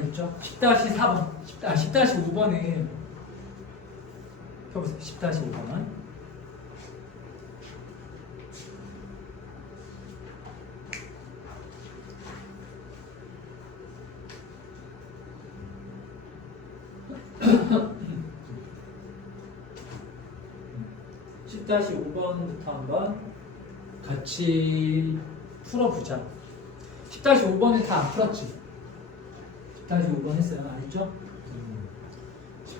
있죠? 10-4번, 10-5번에 펴보세요. 10-5번. (10-5번부터) 한번 같이 풀어보자. 10-5번은 다 안 풀었지? 10-5번 했어요. 알죠?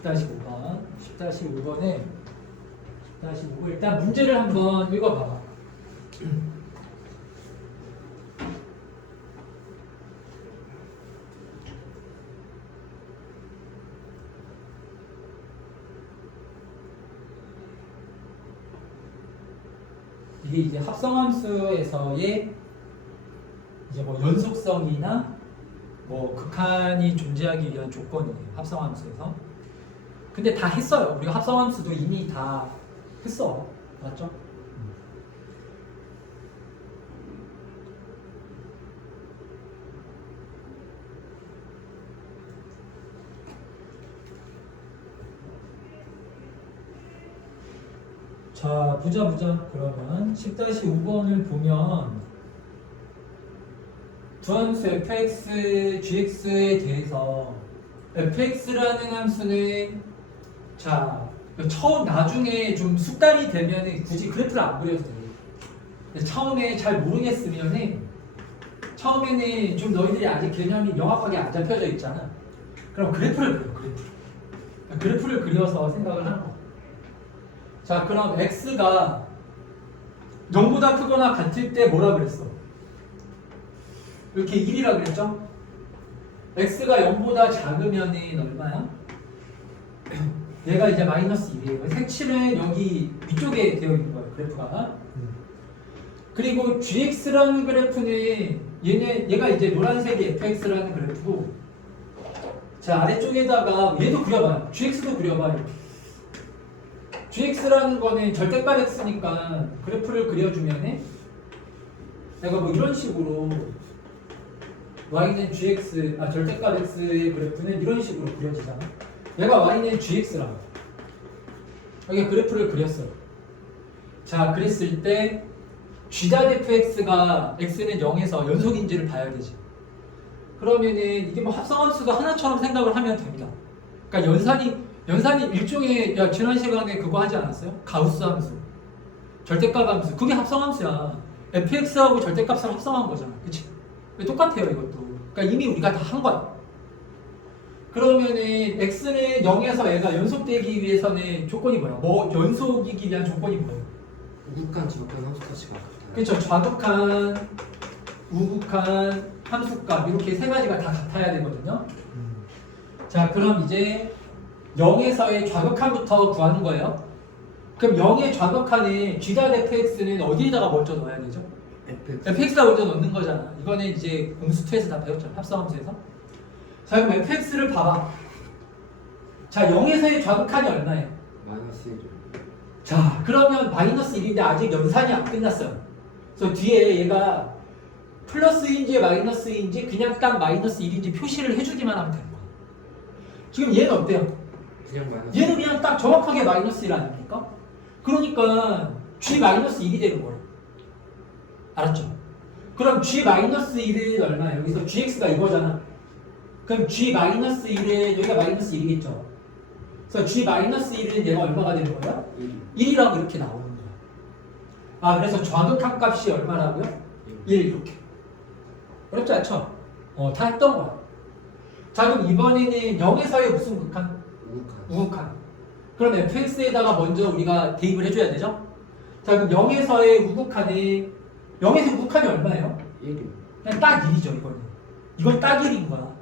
10-5번. 10-5번에 10-5번 일단 문제를 한번 읽어봐봐. 이게 이제 합성함수에서의 이제 뭐 연속성이나 뭐 극한이 존재하기 위한 조건이에요. 합성함수에서. 근데 다 했어요. 우리가 합성함수도 이미 다 했어. 맞죠? 자, 보자. 그러면 10-5번을 보면 두함수 fx, gx에 대해서 fx라는 함수는 자, 나중에 좀 숙달이 되면은 굳이 그래프를 안 그려도 돼. 처음에 잘 모르겠으면은 처음에는 좀 너희들이 아직 개념이 명확하게 안 잡혀져 있잖아. 그럼 그래프를 그려, 그래프를 그려서 생각을 하는 거야. 자, 그럼 x가 0보다 크거나 같을 때 뭐라 그랬어? 이렇게 1이라 그랬죠? x가 0보다 작으면은 얼마야? 얘가 이제 -1이에요. 색칠은 여기 위쪽에 되어 있는 거예요, 그래프가. 그리고 gx라는 그래프는 얘가 이제 노란색이 fx라는 그래프고, 자, 아래쪽에다가 얘도 그려봐요. gx도 그려봐요. gx라는 거는 절대값 x니까 그래프를 그려주면은 내가 뭐 이런 식으로 y는 gx, 절대값 x의 그래프는 이런 식으로 그려지잖아. 얘가 y는 gx라고. 여기 그래프를 그렸어요. 자, 그랬을 때 g.fx가 x는 0에서 연속인지를 봐야 되지. 그러면은 이게 뭐 합성함수가 하나처럼 생각을 하면 됩니다. 그러니까 연산이 일종의, 야, 지난 시간에 그거 하지 않았어요? 가우스 함수, 절대값 함수. 그게 합성함수야. fx하고 절대값을 합성한 거잖아. 그치? 똑같아요, 이것도. 그러니까 이미 우리가 다 한 거야. 그러면은 x는 0에서 얘가 연속되기 위해서는 조건이 뭐야? 뭐 연속이기 위한 조건이 뭐예요? 우극한, 좌극한 함수값이 같다. 그렇죠. 좌극한, 우극한, 함수값 이렇게 세 가지가 다 같아야 되거든요. 자, 그럼 이제 0에서의 좌극한부터 구하는 거예요. 그럼 0의 좌극한에 g.fx는 어디에다가 먼저 넣어야 되죠? fx가 먼저 넣는 거잖아. 이거는 이제 공수2에서 다 배웠잖아. 합성함수에서. 자, 그럼 fx를 봐봐. 자, 0에서의 좌극한이 얼마예요? -1. 자, 그러면 -1인데 아직 연산이 안 끝났어요. 그래서 뒤에 얘가 플러스인지 마이너스인지 그냥 딱 -1인지 표시를 해주기만 하면 되는 거야. 지금 얘는 어때요? 그냥 마이너스. 얘는 그냥 딱 정확하게 -1 아닙니까? 그러니까 g-1이 되는 거예요. 알았죠? 그럼 g-1은 얼마예요? 여기서 gx가 이거잖아. 그럼 g-1은 여기가 -1이겠죠? 그래서 g-1은 얘가 얼마가 되는 거야? 1이라고 이렇게 나오는 거야. 그래서 좌극한 값이 얼마라고요? 1 이렇게. 어렵지 않죠? 다 했던 거야. 자, 그럼 이번에는 0에서의 무슨 극한? 우극한. 그럼 fx에다가 먼저 우리가 대입을 해줘야 되죠? 자, 그럼 0에서의 우극한이 0에서 우극한이 얼마예요? 1이요. 그냥 딱 1이죠, 이거는. 이건 딱 1인 거야.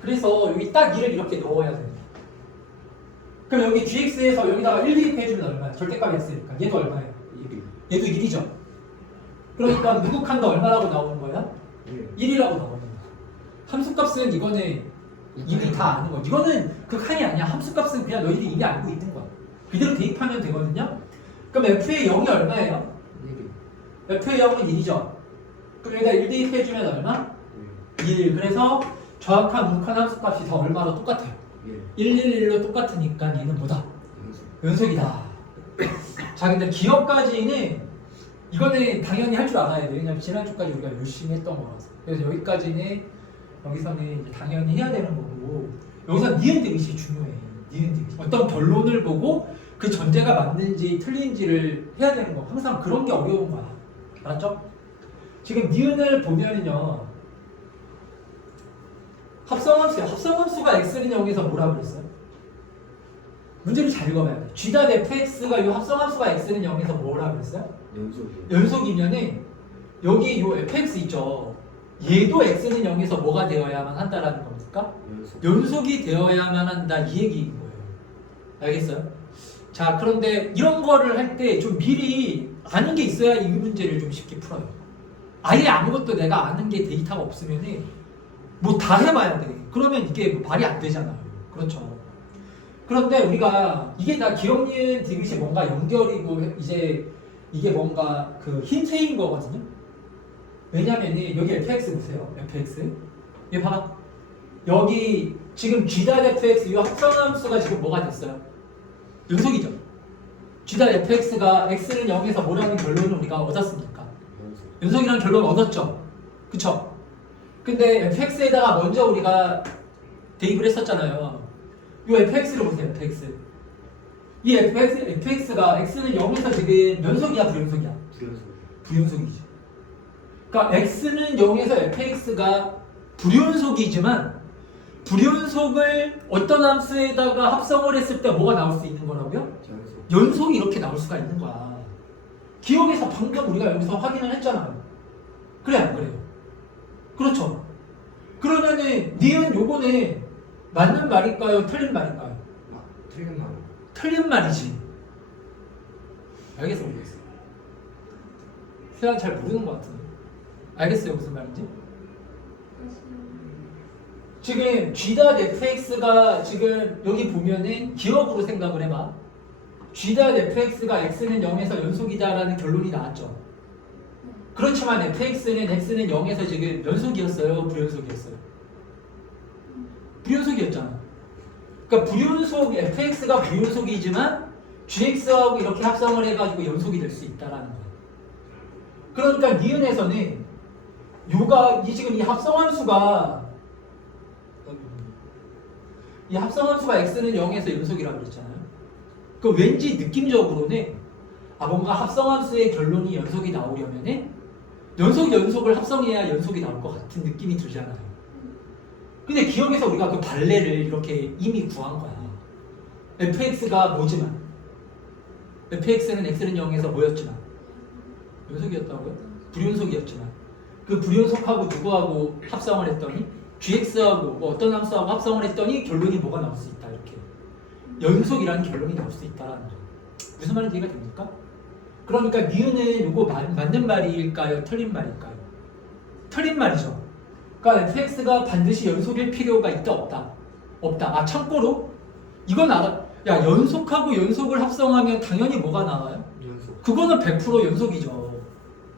그래서 여기 딱 1을 이렇게 넣어야 됩니다. 그럼 여기 gx에서 여기다가 1 대입해주면 얼마야? 절대값이 x니까. 얘도 얼마예요? 1이요. 얘도 1이죠. 그러니까 우극한도 얼마라고 나오는 거야? 1이라고 나오는 거야. 함수값은 이거는 이미 다 아는 거야. 이거는 극한이 아니야. 함수값은 그냥 너희들이 이미 알고 있는 거야. 그대로 대입하면 되거든요. 그럼 f의 0이 얼마예요? 1이요. f의 0은 1이죠. 그럼 여기다 1 대입해주면 얼마? 1. 그래서 정확한 우극한 함수값이 다 얼마로 똑같아요. 예. 111로 똑같으니까 얘는 뭐다? 연속. 연속이다. 자, 근데 기억까지는 이거는 당연히 할 줄 알아야 돼. 왜냐면 지난주까지 우리가 열심히 했던 거라서. 그래서 여기까지는 여기서는 이제 당연히 해야 되는 거고, 여기서 니은 디귿이 중요해. 니은 디귿. 어떤 결론을 보고 그 전제가 맞는지 틀린지를 해야 되는 거. 항상 그런 게 어려운 거야. 알았죠? 지금 니은을 보면은요, 합성함수야. 합성함수가 x는 0에서 뭐라고 그랬어요? 문제를 잘 읽어봐야 돼. g.fx가 이 합성함수가 x는 0에서 뭐라고 그랬어요? 연속이요. 연속이면은 여기 이 fx 있죠. 얘도 x는 0에서 뭐가 되어야만 한다라는 겁니까? 연속. 연속이 되어야만 한다 이 얘기인 거예요. 알겠어요? 자, 그런데 이런 거를 할 때 좀 미리 아는 게 있어야 이 문제를 좀 쉽게 풀어요. 아예 아무것도 내가 아는 게 데이터가 없으면은 뭐 다 해봐야 돼. 그러면 이게 뭐 말이 안 되잖아요. 그렇죠. 그런데 우리가 이게 다 기억 니은 디귿이 뭔가 연결이고 이제 이게 뭔가 그 힌트인 거거든요. 왜냐면은 여기 fx 보세요. fx. 여기 봐봐. 여기 지금 g.fx 이 합성함수가 지금 뭐가 됐어요? 연속이죠. g.fx가 x는 0에서 뭐라는 결론을 우리가 얻었으니까. 연속. 연속이라는 결론을 얻었죠. 그쵸? 근데 fx에다가 먼저 우리가 대입을 했었잖아요. 이 fx를 보세요. fx. 이 fx가 x는 0에서 지금 연속이야 불연속이야? 부연속. 불연속이죠. 그러니까 x는 0에서 fx가 불연속이지만 불연속을 어떤 함수에다가 합성을 했을 때 뭐가 나올 수 있는 거라고요? 연속. 연속이 이렇게 나올 수가 있는 거야. 기억에서 방금 우리가 여기서 확인을 했잖아요. 그래 안 그래요? 그렇죠. 그러면은 니은 요거는 맞는 말일까요? 틀린 말일까요? 아, 틀린 말. 틀린 말이지. 알겠어 모르겠어. 세안 잘 모르는 것 같은데. 알겠어요 무슨 말인지? 지금 g.fx가 지금 여기 보면은 기억으로 생각을 해봐. g.fx가 x는 0에서 연속이다라는 결론이 나왔죠. 그렇지만 x는 0에서 지금 연속이었어요? 불연속이었어요? 불연속이었잖아. 그러니까 불연속 fx가 불연속이지만 gx하고 이렇게 합성을 해가지고 연속이 될 수 있다라는 거야. 그러니까 니은에서는 요가 지금 이 합성함수가 x는 0에서 연속이라고 그랬잖아요. 그 왠지 느낌적으로는 뭔가 합성함수의 결론이 연속이 나오려면은 연속을 합성해야 연속이 나올 것 같은 느낌이 들잖아요. 근데 기억에서 우리가 그 발레를 이렇게 이미 구한 거야. fx가 뭐지만 fx는 x는 0에서 뭐였지만 연속이었다고요? 불연속이었지만 그 불연속하고 누구하고 합성을 했더니 gx하고 뭐 어떤 함수하고 합성을 했더니 결론이 뭐가 나올 수 있다 이렇게 연속이라는 결론이 나올 수 있다라는 거예요. 무슨 말인지 이해가 됩니까? 그러니까 니은은 이거 맞는 말일까요? 틀린 말일까요? 틀린 말이죠. 그러니까 fx가 반드시 연속일 필요가 있다 없다? 없다. 참고로 이건 알아. 야 연속하고 연속을 합성하면 당연히 뭐가 나와요? 연속. 그거는 100% 연속이죠.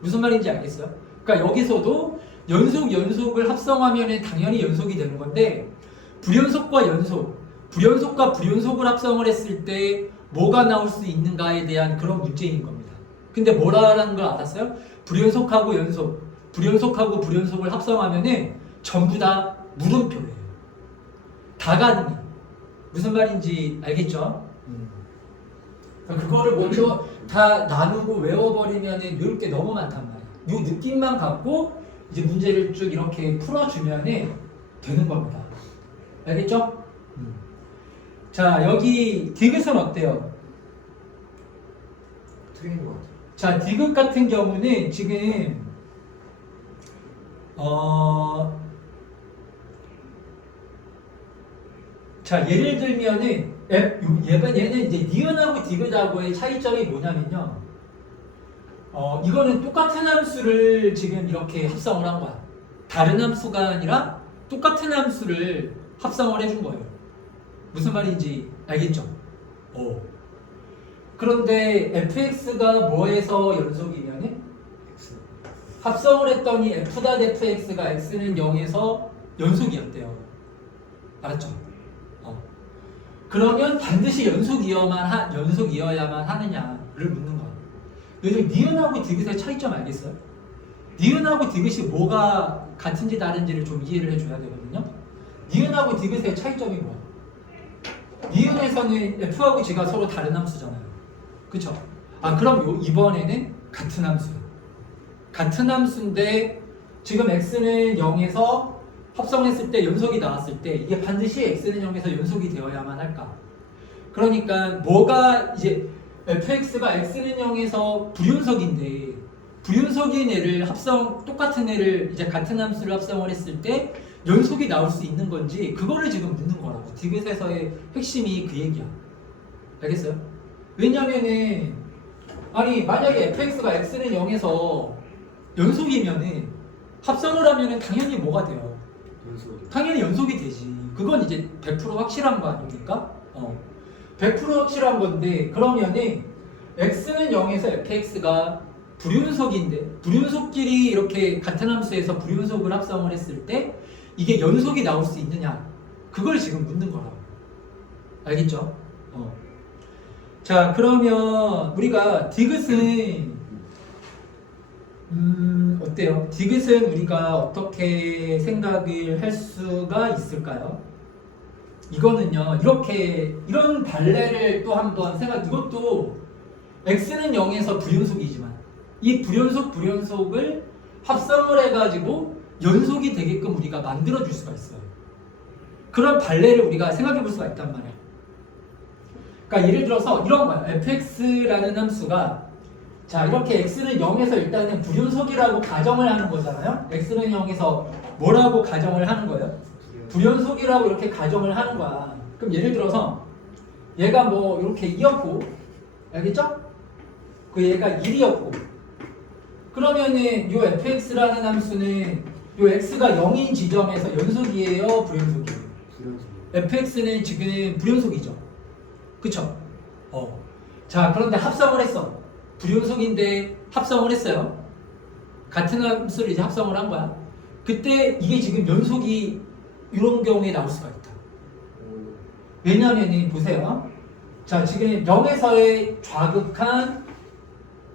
무슨 말인지 알겠어요? 그러니까 여기서도 연속을 합성하면 당연히 연속이 되는 건데 불연속과 연속, 불연속과 불연속을 합성을 했을 때 뭐가 나올 수 있는가에 대한 그런 문제인 겁니다. 근데 뭐라는 걸 알았어요? 불연속하고 연속, 불연속하고 불연속을 합성하면은 전부 다 물음표예요. 다 가능해. 무슨 말인지 알겠죠? 그거를 먼저 다 나누고 외워버리면은 이렇게 너무 많단 말이야. 이 느낌만 갖고 이제 문제를 쭉 이렇게 풀어주면은 되는 겁니다. 알겠죠? 자, 여기 디귿은 어때요? 틀린 것 같아. 자, 디귿 같은 경우는 지금 자, 예를 들면은 얘는 이제 니은하고 디귿하고의 차이점이 뭐냐면요. 이거는 똑같은 함수를 지금 이렇게 합성을 한 거야. 다른 함수가 아니라 똑같은 함수를 합성을 해준 거예요. 무슨 말인지 알겠죠? 그런데 fx가 뭐에서 연속이면은 X. 합성을 했더니 f.fx가 x는 0에서 연속이었대요. 알았죠? 그러면 반드시 연속이어야만 하느냐를 묻는 거예요. 요즘 니은하고 디귿의 차이점 알겠어요? 니은하고 디귿이 뭐가 같은지 다른지를 좀 이해를 해줘야 되거든요. 니은하고 디귿의 차이점이 뭐야? 니은에서는 F하고 G가 서로 다른 함수잖아요. 그쵸? 그럼 이번에는 같은 함수예요. 같은 함수인데 지금 X는 0에서 합성했을 때 연속이 나왔을 때 이게 반드시 X는 0에서 연속이 되어야만 할까? 그러니까 뭐가 이제 fx가 x는 0에서 불연속인데 불연속인 애를 똑같은 애를 이제 같은 함수를 합성을 했을 때 연속이 나올 수 있는 건지 그거를 지금 묻는 거라고. 디귿에서의 핵심이 그 얘기야. 알겠어요? 왜냐면은 만약에 fx가 x는 0에서 연속이면은 합성을 하면은 당연히 뭐가 돼요? 연속이. 당연히 연속이 되지. 그건 이제 100% 확실한 거 아닙니까? 100% 확실한 건데 그러면은 x는 0에서 fx가 불연속인데 불연속끼리 이렇게 같은 함수에서 불연속을 합성을 했을 때 이게 연속이 나올 수 있느냐 그걸 지금 묻는 거라고. 알겠죠? 자 그러면 우리가 디귿은 어때요? 디귿은 우리가 어떻게 생각을 할 수가 있을까요? 이거는요 이런 발레를 또 한번 이것도 x는 0에서 불연속이지만 이 불연속을 합성을 해가지고 연속이 되게끔 우리가 만들어 줄 수가 있어요. 그런 발레를 우리가 생각해 볼 수가 있단 말이에요. 그러니까 예를 들어서 이런 거예요. fx라는 함수가 자 이렇게 x는 0에서 일단은 불연속이라고 가정을 하는 거잖아요. x는 0에서 뭐라고 가정을 하는 거예요? 불연속이라고 이렇게 가정을 하는 거야. 그럼 예를 들어서 얘가 뭐 이렇게 2였고 알겠죠? 그 얘가 1이었고 그러면은 요 fx라는 함수는 요 x가 0인 지점에서 연속이에요? 불연속이에요? 불연속. fx는 지금 불연속이죠. 그쵸? 자 그런데 합성을 했어. 불연속인데 합성을 했어요. 같은 함수를 이제 합성을 한 거야. 그때 이게 지금 연속이 이런 경우에 나올 수가 있다. 왜냐면은 보세요. 자 지금 0에서의 좌극한,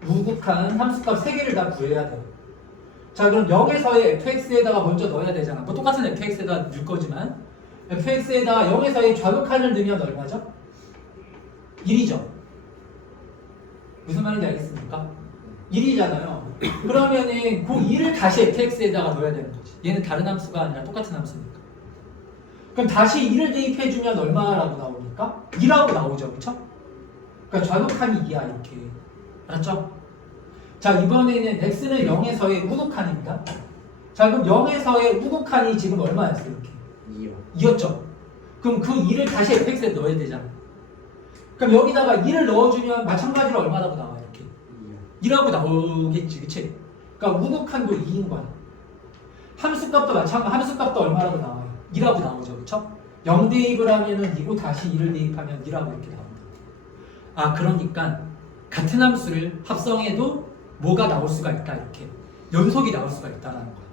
우극한 함수값 3개를 다 구해야 돼요. 자 그럼 0에서의 fx에다가 먼저 넣어야 되잖아. 뭐 똑같은 fx에다 넣을 거지만 fx에다가 0에서의 좌극한을 넣으면 얼마죠? 1이죠. 무슨 말인지 알겠습니까? 1이잖아요. 그러면은 그 2를 다시 fx에다가 넣어야 되는 거지. 얘는 다른 함수가 아니라 똑같은 함수니까. 그럼 다시 2를 대입해주면 얼마라고 나옵니까? 2라고 나오죠. 그쵸? 그러니까 좌극한이 2야 이렇게. 알았죠? 자 이번에는 x는 0에서의 우극한입니다. 자 그럼 0에서의 우극한이 지금 얼마였어요? 이렇게 2요. 2였죠? 그럼 그 2를 다시 fx에 넣어야 되잖아. 그럼 여기다가 2를 넣어주면 마찬가지로 얼마라고 나와 이렇게 2라고 나오겠지. 그치? 그러니까 우극한도 2인 거야. 함수값도 마찬가지. 함수값도 얼마라고 나와요? 2라고 나오죠. 그쵸? 0 대입을 하면은 2고 다시 2를 대입하면 2라고 이렇게 나온다. 그러니까 같은 함수를 합성해도 뭐가 나올 수가 있다. 이렇게 연속이 나올 수가 있다라는 거야.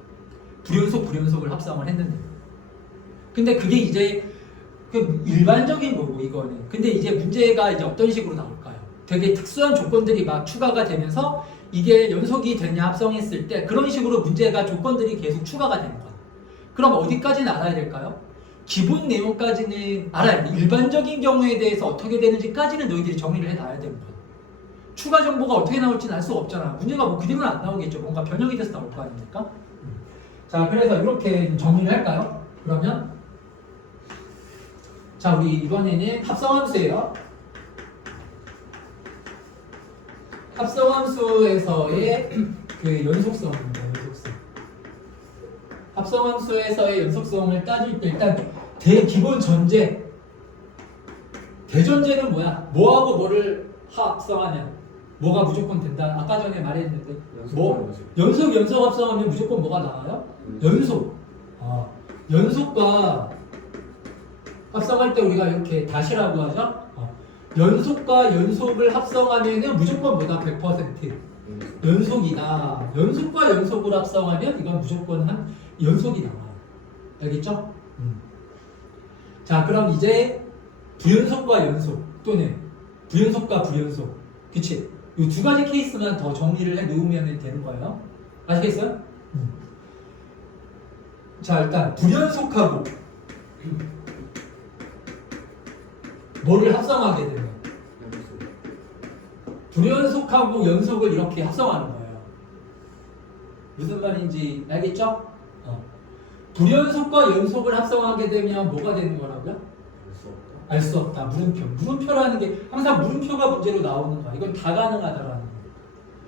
불연속을 합성을 했는데. 근데 그게 이제 그 일반적인 거고 이거는. 근데 이제 문제가 이제 어떤 식으로 나올까요? 되게 특수한 조건들이 막 추가가 되면서 이게 연속이 되냐 합성했을 때 그런 식으로 문제가 조건들이 계속 추가가 되는 거야. 그럼 어디까지는 알아야 될까요? 기본 내용까지는 알아야 돼. 일반적인 경우에 대해서 어떻게 되는지까지는 너희들이 정리를 해놔야 되는 거야. 추가 정보가 어떻게 나올지는 알 수가 없잖아. 문제가 뭐 그대로는 안 나오겠죠. 뭔가 변형이 돼서 나올 거 아닙니까? 자, 그래서 이렇게 정리를 할까요? 그러면 자, 우리 이번에는 합성함수예요. 합성함수에서의 그 연속성입니다. 연속성. 합성함수에서의 연속성을 따질 때 일단 대기본 전제. 대전제는 뭐야? 뭐하고 뭐를 합성하면 뭐가 무조건 된다. 아까 전에 말했는데 연속 합성하면 무조건 뭐가 나와요? 연속. 연속과 합성할 때 우리가 이렇게 다시라고 하죠. 연속과 연속을 합성하면은 무조건 뭐다? 100% 연속이다. 연속과 연속을 합성하면 이건 무조건 한 연속이 나와요. 알겠죠? 자, 그럼 이제 부연속과 연속 또는 부연속과 불연속, 그치? 이 두 가지 케이스만 더 정리를 해 놓으면 되는 거예요. 아시겠어요? 자, 일단 불연속하고 뭐를 합성하게 되면 불연속하고 연속을 이렇게 합성하는 거예요. 무슨 말인지 알겠죠? 불연속과 연속을 합성하게 되면 뭐가 되는 거라고요? 알 수 없다. 물음표. 물음표라는 게 항상 물음표가 문제로 나오는 거야. 이건 다 가능하다라는 거야.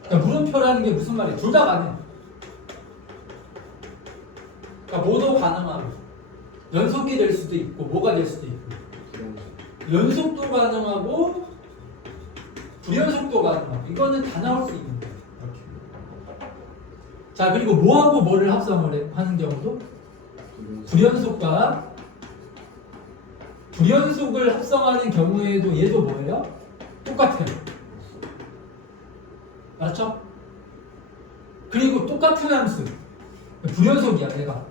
그러니까 물음표라는 게 무슨 말이야? 둘 다 가능. 그러니까 뭐도 가능하고 연속이 될 수도 있고 뭐가 될 수도 있고 연속도 가능하고 불연속도 가능하고 이거는 다 나올 수 있는 거예요. 이렇게. 자, 그리고 뭐하고 뭐를 합성을 하는 경우도 불연속과 불연속을 합성하는 경우에도 얘도 뭐예요? 똑같아요. 알았죠? 그리고 똑같은 함수 불연속이야 얘가.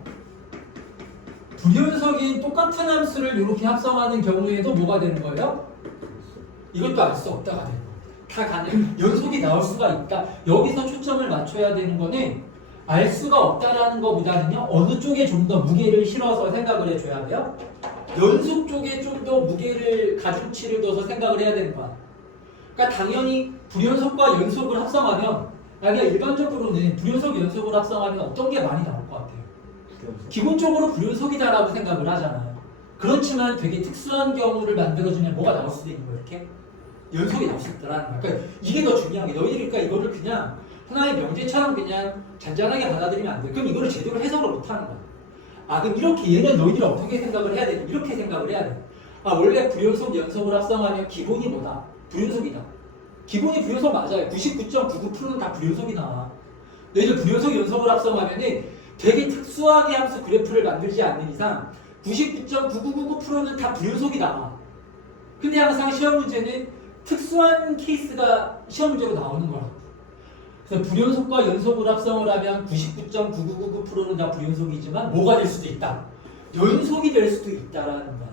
불연속인 똑같은 함수를 이렇게 합성하는 경우에도 뭐가 되는 거예요? 이것도 알 수 없다가 되는 거예요. 다 가능. 연속이 나올 수가 있다. 여기서 초점을 맞춰야 되는 거는 알 수가 없다라는 것보다는요, 어느 쪽에 좀 더 무게를 실어서 생각을 해줘야 돼요? 연속 쪽에 좀 더 무게를 가중치를 둬서 생각을 해야 되는 거야. 그러니까 당연히 불연속과 연속을 합성하면, 그냥 일반적으로는 불연속 연속을 합성하면 어떤 게 많이 나올 것 같아요? 기본적으로 불연속이다라고 생각을 하잖아요. 그렇지만 되게 특수한 경우를 만들어주면 뭐가 나올 수도 있는 거예요. 이렇게 연속이 나올 수 있다라는 거야. 그러니까 이게 더 중요한 게, 너희들이 그러니까 이거를 그냥 하나의 명제처럼 그냥 잔잔하게 받아들이면 안 돼. 그럼 이거를 제대로 해석을 못 하는 거야. 아, 그럼 이렇게 얘는 너희들이 어떻게 생각을 해야 돼? 이렇게 생각을 해야 돼. 아, 원래 불연속 연속을 합성하면 기본이 뭐다? 불연속이다. 기본이 불연속 맞아요. 99.99%는 다 불연속이 나와. 너희들 불연속 연속을 합성하면은 되게 특수하게 함수 그래프를 만들지 않는 이상 99.9999%는 다 불연속이 나와. 근데 항상 시험 문제는 특수한 케이스가 시험 문제로 나오는 거라. 그래서 불연속과 연속을 합성을 하면 99.9999%는 다 불연속이지만 뭐가 될 수도 있다. 연속이 될 수도 있다라는 거야.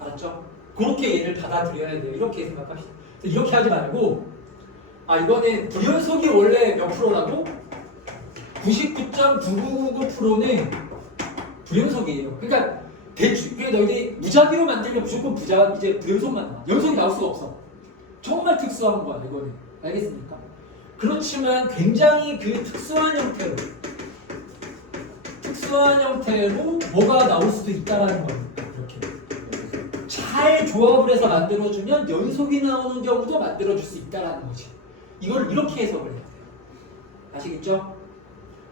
알았죠? 그렇게 얘를 받아들여야 돼요. 이렇게 생각합시다. 이렇게 하지 말고, 아, 이거는 불연속이 원래 몇 프로라고? 99.9999%는 불연속이에요. 그러니까 대충, 그래 너희들이 무작위로 만들면 무조건 이제 불연속만 나와. 연속이 나올 수가 없어. 정말 특수한 거야, 이거는. 알겠습니까? 그렇지만 굉장히 그 특수한 형태로 뭐가 나올 수도 있다라는 겁니다. 이렇게 잘 조합을 해서 만들어주면 연속이 나오는 경우도 만들어줄 수 있다라는 거지. 이걸 이렇게 해석을 해야 돼요. 아시겠죠?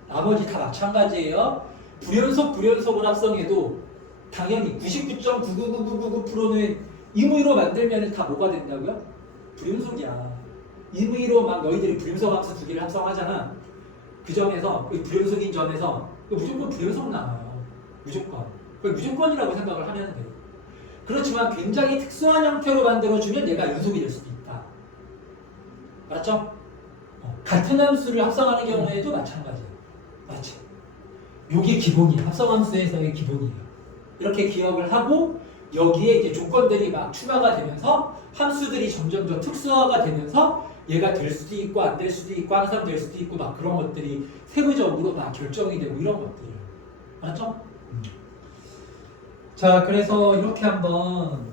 나머지 다 마찬가지예요. 불연속을 합성해도 당연히 99.999999%는 임의로 만들면 다 뭐가 된다고요? 불연속이야. 임의로 막 너희들이 불연속 함수 두 개를 합성하잖아. 그 점에서 그 불연속인 점에서 무조건 불연속 나와요. 무조건. 그걸 무조건이라고 생각을 하면 돼요. 그렇지만 굉장히 특수한 형태로 만들어주면 얘가 연속이 될 수도 있다. 알았죠? 같은 함수를 합성하는 경우에도 마찬가지예요. 맞지? 요게 기본이에요. 합성함수에서의 기본이에요. 이렇게 기억을 하고 여기에 이제 조건들이 막 추가가 되면서 함수들이 점점 더 특수화가 되면서 얘가 될 수도 있고 안 될 수도 있고 항상 될 수도 있고 막 그런 것들이 세부적으로 막 결정이 되고 이런 것들. 알았죠? 자, 그래서 이렇게 한번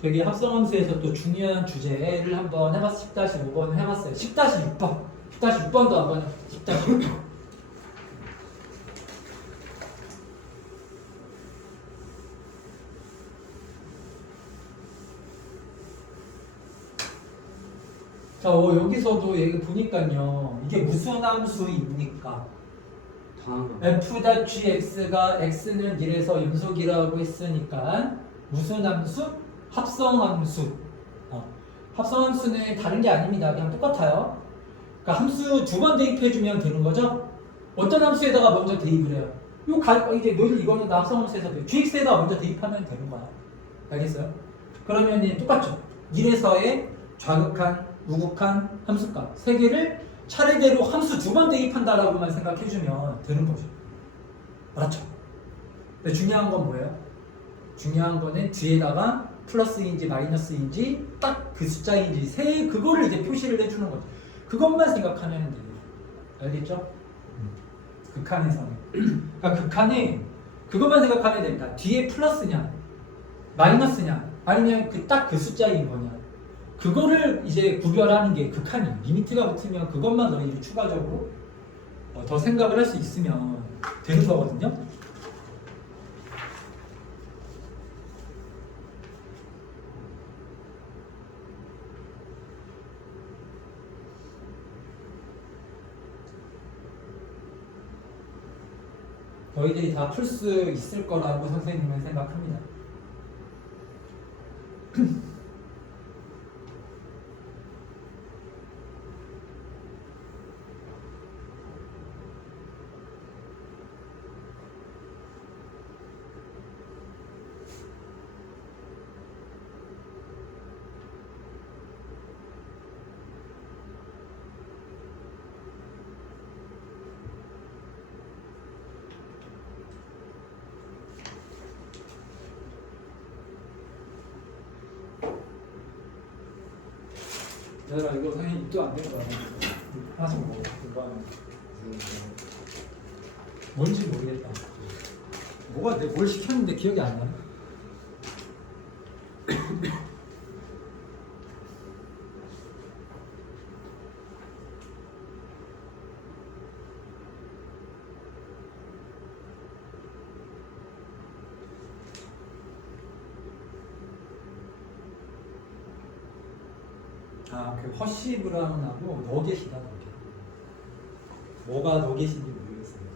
되게 합성함수에서 또 중요한 주제를 한번 해봤어요. 10-5번을 해봤어요. 10-6번. 10-6번도 한번 10-6번. 자, 여기서도 얘기 보니까요. 이게 무슨 함수입니까? f'(gx가 x는 1에서 연속이라고 했으니까 무슨 함수? 합성함수. 합성함수는 다른 게 아닙니다. 그냥 똑같아요. 그러니까 함수 두 번 대입해주면 되는 거죠? 어떤 함수에다가 먼저 대입을 해요? 이제 너희들 이거는 다 합성함수에서 gx에다가 먼저 대입하면 되는 거야. 알겠어요? 그러면 똑같죠? 1에서의 좌극한, 우극한 함수값 세 개를 차례대로 함수 두 번 대입한다라고만 생각해주면 되는 거죠. 알았죠? 근데 중요한 건 뭐예요? 중요한 거는 뒤에다가 플러스인지 마이너스인지 딱 그 숫자인지 그거를 이제 표시를 해주는 거죠. 그것만 생각하면 돼요. 알겠죠? 극한에서는. 그러니까 극한에 그것만 생각하면 됩니다. 뒤에 플러스냐, 마이너스냐, 아니면 딱 그 숫자인 거냐. 그거를 이제 구별하는 게 극한이에요. 리미트가 붙으면 그것만 너희들이 추가적으로 더 생각을 할 수 있으면 되는 거거든요. 너희들이 다 풀 수 있을 거라고 선생님은 생각합니다. 얘들아 이거 선생님 입도 안 된 거야. 하나씩 먹어. 이거 하면 뭔지 모르겠다. 뭐가 내가 뭘 시켰는데 기억이 안 나네. 그 허쉬 브라운하고 너겟이다 너겟. 뭐가 너겟인지 모르겠어요.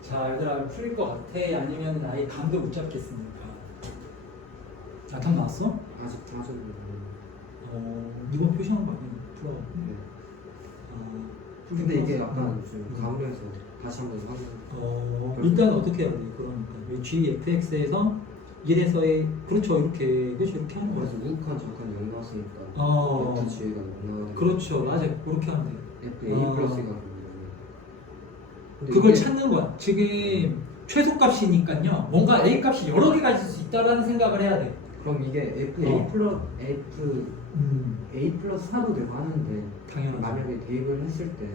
자, 얘들아 풀릴 것 같아? 아니면 아예 감도 못 잡겠습니까? 감 나왔어? 아직 다 이번 표시한 거 아니야? 풀어. 네. 근데 근데 이게 약간 좀 가물해서 다시 한번 확인. 일단 어떻게 해야 돼? 그러니까 GFX에서 1에서의 그렇죠 이렇게 그렇죠 이렇게 하는 거야. 그래서 우극한 잠깐 0 나왔으니까 FG가 0 나와야 돼. 그렇죠 맞아 그렇게 하면 돼. FA 플러스가 그걸 찾는 거야. 지금 최소값이니까요. 뭔가 A 값이 여러 개가 있을 수 있다라는 생각을 해야 돼. 그럼 이게 FA A 플러스 사도 되고 하는데 당연하죠. 만약에 대입을 했을 때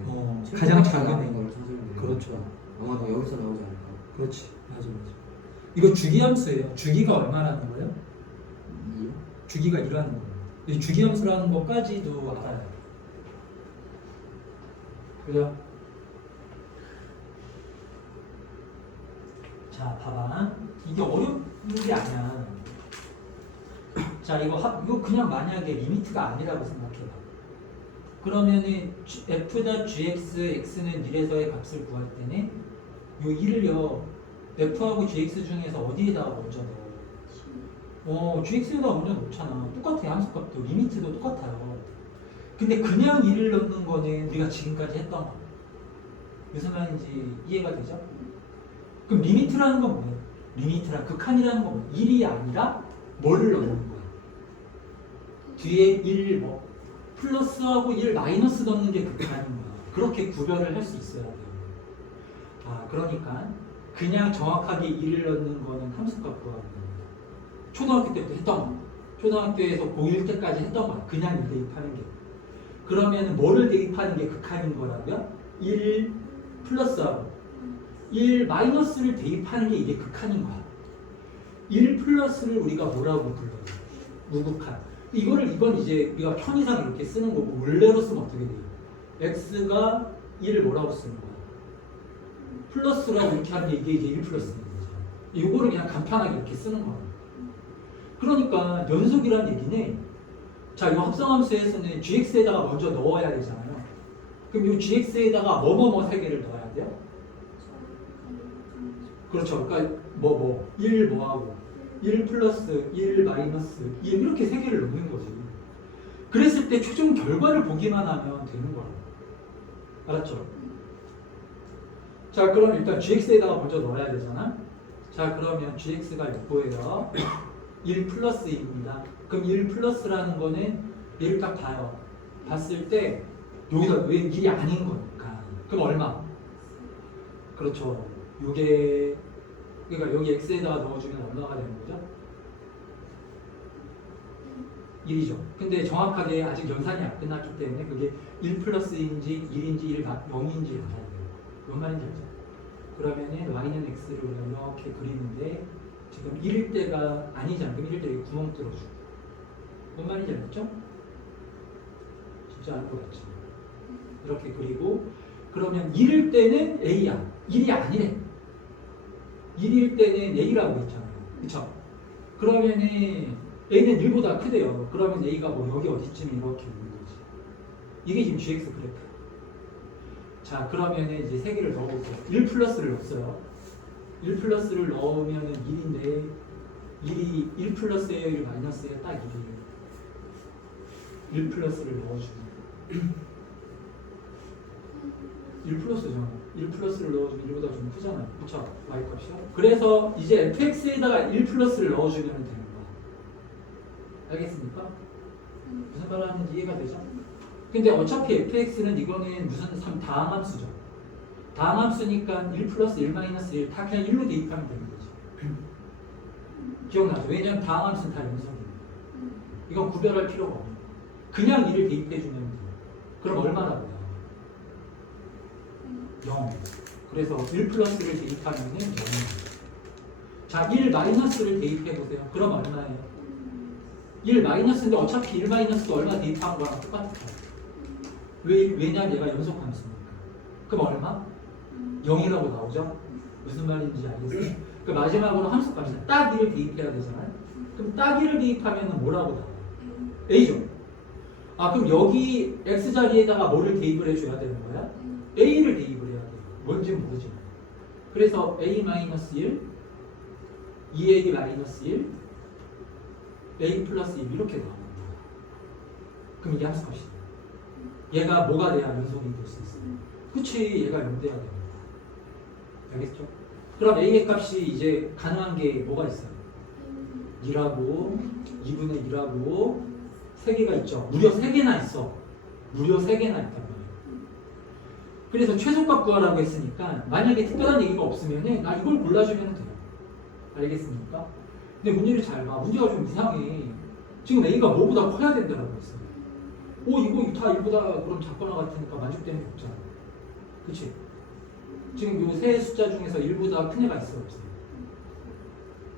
가장 작은 작은 걸 찾으면 돼요. 그렇죠. 아마도 여기서 나오지 않을까. 그렇지 맞아. 이거 주기함수예요. 주기가 얼마라는 거예요? 2요? 주기가 2라는 거예요. 이 주기함수라는 것까지도 알아야 돼. 그죠? 자, 봐봐. 이게 어려운 게 아니야. 자, 이거 그냥 만약에 리미트가 아니라고 생각해봐. 그러면은 f.gx, x는 1에서의 값을 구할 때는 요 2를요 f하고 gx 중에서 어디에다가 먼저 넣어? gx에다 먼저 넣잖아. 똑같아요. 함수값도 리미트도 똑같아요. 근데 그냥 2를 넣는 거는 우리가 지금까지 했던 거. 무슨 말인지 이해가 되죠? 그럼 리미트라는 건 뭐예요? 리미트라 극한이라는 건 뭐예요? 1이 아니라 뭐를 넣는 거야? 뒤에 1 뭐 플러스하고 1 마이너스 넣는 게 극한인 거야. 그렇게 구별을 할 수 있어야 돼요. 그러니까 그냥 정확하게 1을 넣는 거는 함수값 구하는 겁니다. 초등학교 때부터 했던 거. 초등학교에서 고1 때까지 했던 거야. 그냥 1 대입하는 게. 그러면 뭐를 대입하는 게 극한인 거라고요? 1 플러스하고 1 마이너스를 대입하는 게 이게 극한인 거야. 1 플러스를 우리가 뭐라고 불러요? 무극한. 이건 이제 우리가 편의상 이렇게 쓰는 거고 원래로 쓰면 어떻게 돼요? x가 1을 뭐라고 쓰는 거야? 플러스라고 이렇게 하는 게 이게 이제 1 플러스인 거죠. 이거를 그냥 간단하게 이렇게 쓰는 거야. 그러니까 연속이라는 얘기는 자, 이 합성함수에서는 gx에다가 먼저 넣어야 되잖아요. 그럼 이 gx에다가 뭐뭐뭐 세 개를 넣어야 돼요? 그렇죠. 그러니까 1 뭐하고 1 플러스 1 마이너스 1 이렇게 세 개를 넣는 거지. 그랬을 때 최종 결과를 보기만 하면 되는 거라고. 알았죠? 자, 그럼 일단 gx에다가 먼저 넣어야 되잖아. 자, 그러면 gx가 몇 거예요? 1 플러스 1입니다. 그럼 1 플러스라는 거는 얘를 딱 봐요. 봤을 때 여기다 왜 일이 아닌 거니까. 그럼 얼마? 그렇죠. 요게 그러니까 여기 x에다가 넣어주면 얼마가 되는 거죠? 1이죠. 근데 정확하게 아직 연산이 안 끝났기 때문에 그게 1 플러스인지 1인지 0인지 알아야 돼요. 뭔 말인지 알죠? 그러면은 y는 x를 이렇게 그리는데 지금 1일 때가 아니잖아. 그럼 1일 때 여기 구멍 뚫어주고. 뭔 말인지 알겠죠? 진짜 알 것 같지? 이렇게 그리고 그러면 1일 때는 a야. 1이 아니래. 1일 때는 a라고 했잖아요. 그쵸? 그러면은 a는 1보다 크대요. 그러면 a가 뭐 여기 어디쯤 이렇게 있는 거지. 이게 지금 gx 그래프. 자, 그러면은 이제 세 개를 넣어볼게요. 1 플러스를 넣었어요. 1 플러스를 넣으면은 1인데 1이 1 플러스예요, 1 마이너스예요? 딱 1이에요. 1 플러스를 넣어주면 1 플러스잖아. 1 플러스를 넣어주면 1보다 좀 크잖아요. 그쵸? y값이요. 그래서 이제 fx에다가 1 플러스를 넣어주면 되는 거야. 알겠습니까? 무슨 말 하는지 이해가 되죠? 근데 어차피 fx는 이거는 무슨 다항함수죠. 다항함수니까 1 플러스 1 마이너스 1 다 그냥 1로 대입하면 되는 거지. 기억나죠? 왜냐면 다항함수는 다 연속이니까. 이건 구별할 필요가 없는 거야. 그냥 1을 대입해주면 돼요. 그럼 얼마나 돼요? 0. 그래서 1 플러스를 대입하면 0이에요. 자, 1 마이너스를 대입해보세요. 그럼 얼마예요? 1 마이너스인데 어차피 1 마이너스도 얼마 대입한 거랑 똑같아요. 왜냐면 얘가 연속함수니까. 그럼 얼마? 0이라고 나오죠? 무슨 말인지 알겠어요? 그 마지막으로 함수값이다. 딱 1을 대입해야 되잖아요? 그럼 딱 1을 대입하면 뭐라고 나와요? A죠? 아, 그럼 여기 X자리에다가 뭐를 대입을 해줘야 되는 거야? A를 대입을 해야 돼요. 뭔지 모르지. 그래서 A-1, 2A-1, A 플러스 1 이렇게 나오는 거야. 그럼 이게 함수값이다. 얘가 뭐가 돼야 연속이 될 수 있어요? 그치, 얘가 0 돼야 돼요. 알겠죠? 그럼 A의 값이 이제 가능한 게 뭐가 있어요? 2라고 2분의 2라고 3개가 있죠. 무려 3개나 있어. 무려 3개나 있단 말이에요. 그래서 최소값 구하라고 했으니까 만약에 특별한 얘기가 없으면 나 이걸 골라주면 돼요. 알겠습니까? 근데 문제를 잘 봐. 문제가 좀 이상해. 지금 A가 뭐보다 커야 된다고 했어요. 이거 다 1보다 그럼 작거나 같으니까 만족되는 게 없잖아. 그치? 지금 요 세 숫자 중에서 1보다 큰 애가 있어요? 없어요?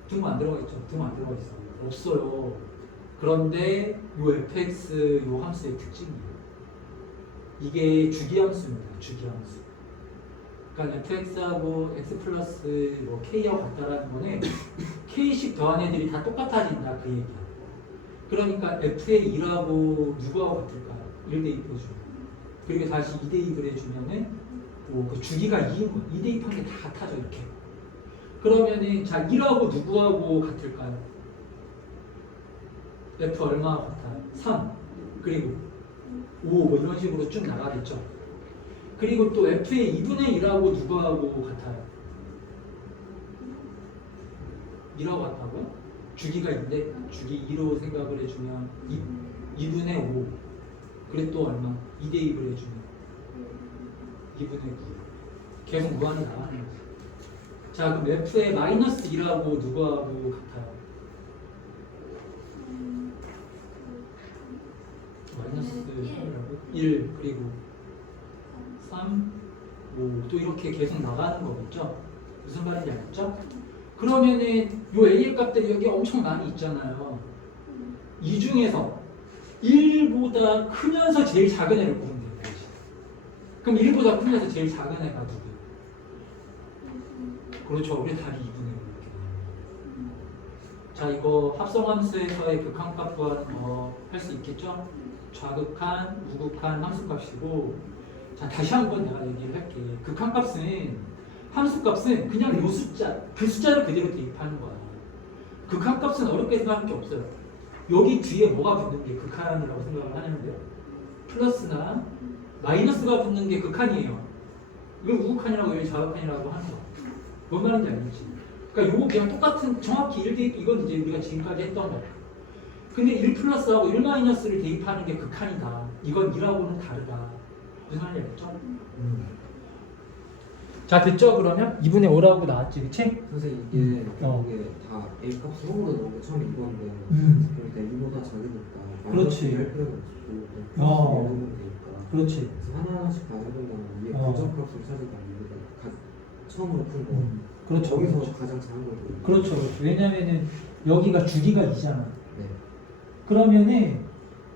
등호 안 들어가 있죠? 등호 안 들어가 있어. 없어요. 그런데 요 fx 요 함수의 특징이에요. 이게 주기함수입니다. 주기함수. 그러니까 fx하고 x 플러스 뭐 k하고 같다라는 거는 k씩 더한 애들이 다 똑같아진다 그 얘기야. 그러니까 f의 2라고 누구하고 같을까요? 1 대입해주면. 그리고 다시 2 대입을 해주면은 그 주기가 2인 거야. 2 대입한 게 다 같아져 이렇게. 그러면은 자 1하고 누구하고 같을까요? f 얼마하고 같아요? 3 그리고 5 뭐 이런 식으로 쭉 나가겠죠. 그리고 또 f의 2분의 1하고 누구하고 같아요? 1하고 같다고요? 주기가 2인데 주기 2로 생각을 해주면 2분의 5 그리고 또 얼마? 2 대입을 해주면 2분의 9 계속 무한히 나가는 거죠. 자 그럼 f의 마이너스 2라고 누구하고 같아요? 마이너스 3이라고? 1 그리고 3 5 또 이렇게 계속 나가는 거겠죠? 무슨 말인지 알겠죠? 그러면은 요 A의 값들이 여기 엄청 많이 있잖아요. 이 중에서 1보다 크면서 제일 작은 애를 고르면 되는 거지. 그럼 1보다 크면서 제일 작은 애가 누구야? 그렇죠. 우리 답이 2분의 1 이렇게 나와요. 자, 이거 합성함수에서의 극한값 구하는 거 할 수 있겠죠? 좌극한, 우극한 함수값이고 자, 다시 한번 내가 얘기를 할게. 극한값은 함수값은 그냥 요 숫자, 그 숫자를 그대로 대입하는 거야. 극한값은 어렵게 생각할 게 없어요. 여기 뒤에 뭐가 붙는 게 극한이라고 생각을 하는데요. 플러스나 마이너스가 붙는 게 극한이에요. 왜 우극한이라고 왜 좌극한이라고 하는 거야? 뭔 말인지 알겠지? 그러니까 요거 그냥 똑같은 정확히 1대1 이건 이제 우리가 지금까지 했던 거. 근데 1 플러스하고 1 마이너스를 대입하는 게 극한이다. 이건 1하고는 다르다. 무슨 말인지 알겠죠? 자, 됐죠? 그러면 2분의 5라고 나왔지, 그치? 선생님 이게 어. 결국에 다 A 값 성으로 넣은 거 처음에 이건데 그러니까 이보다 작으니까 그렇지. 할 필요가 없고 어. 넣으면 되니까 그렇지. 그래서 하나하나씩 가는 거면 위에 어. 근접값을 찾으니까 이보다 처음으로 푼 거. 그렇죠. 거기서 그렇죠. 가장 작은 거거든요. 그렇죠. 그렇죠. 왜냐면은 여기가 주기가 2잖아. 네. 그러면은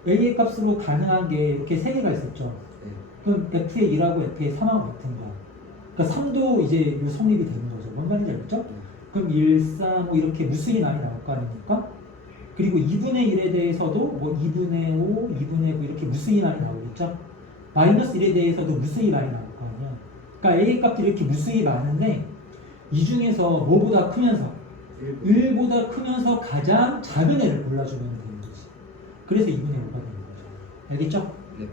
A의 값으로 가능한 게 이렇게 세 개가 있었죠. 네. 그럼 F의 1하고 F의 3하고 같은 거. 그러니까 3도 이제 요 성립이 되는 거죠. 뭔 말인지 알겠죠? 네. 그럼 1, 3, 뭐 이렇게 무수히 많이 나올 거 아닙니까? 그리고 2분의 1에 대해서도 뭐 2분의 5, 2분의 9 이렇게 무수히 많이 나오겠죠? 마이너스 1에 대해서도 무수히 많이 나올 거 아니야. 그러니까 A의 값들이 이렇게 무수히 많은데 이 중에서 뭐보다 크면서 1보다 크면서 가장 작은 애를 골라주면 되는 거지. 그래서 2분의 5가 되는 거죠. 알겠죠? 네.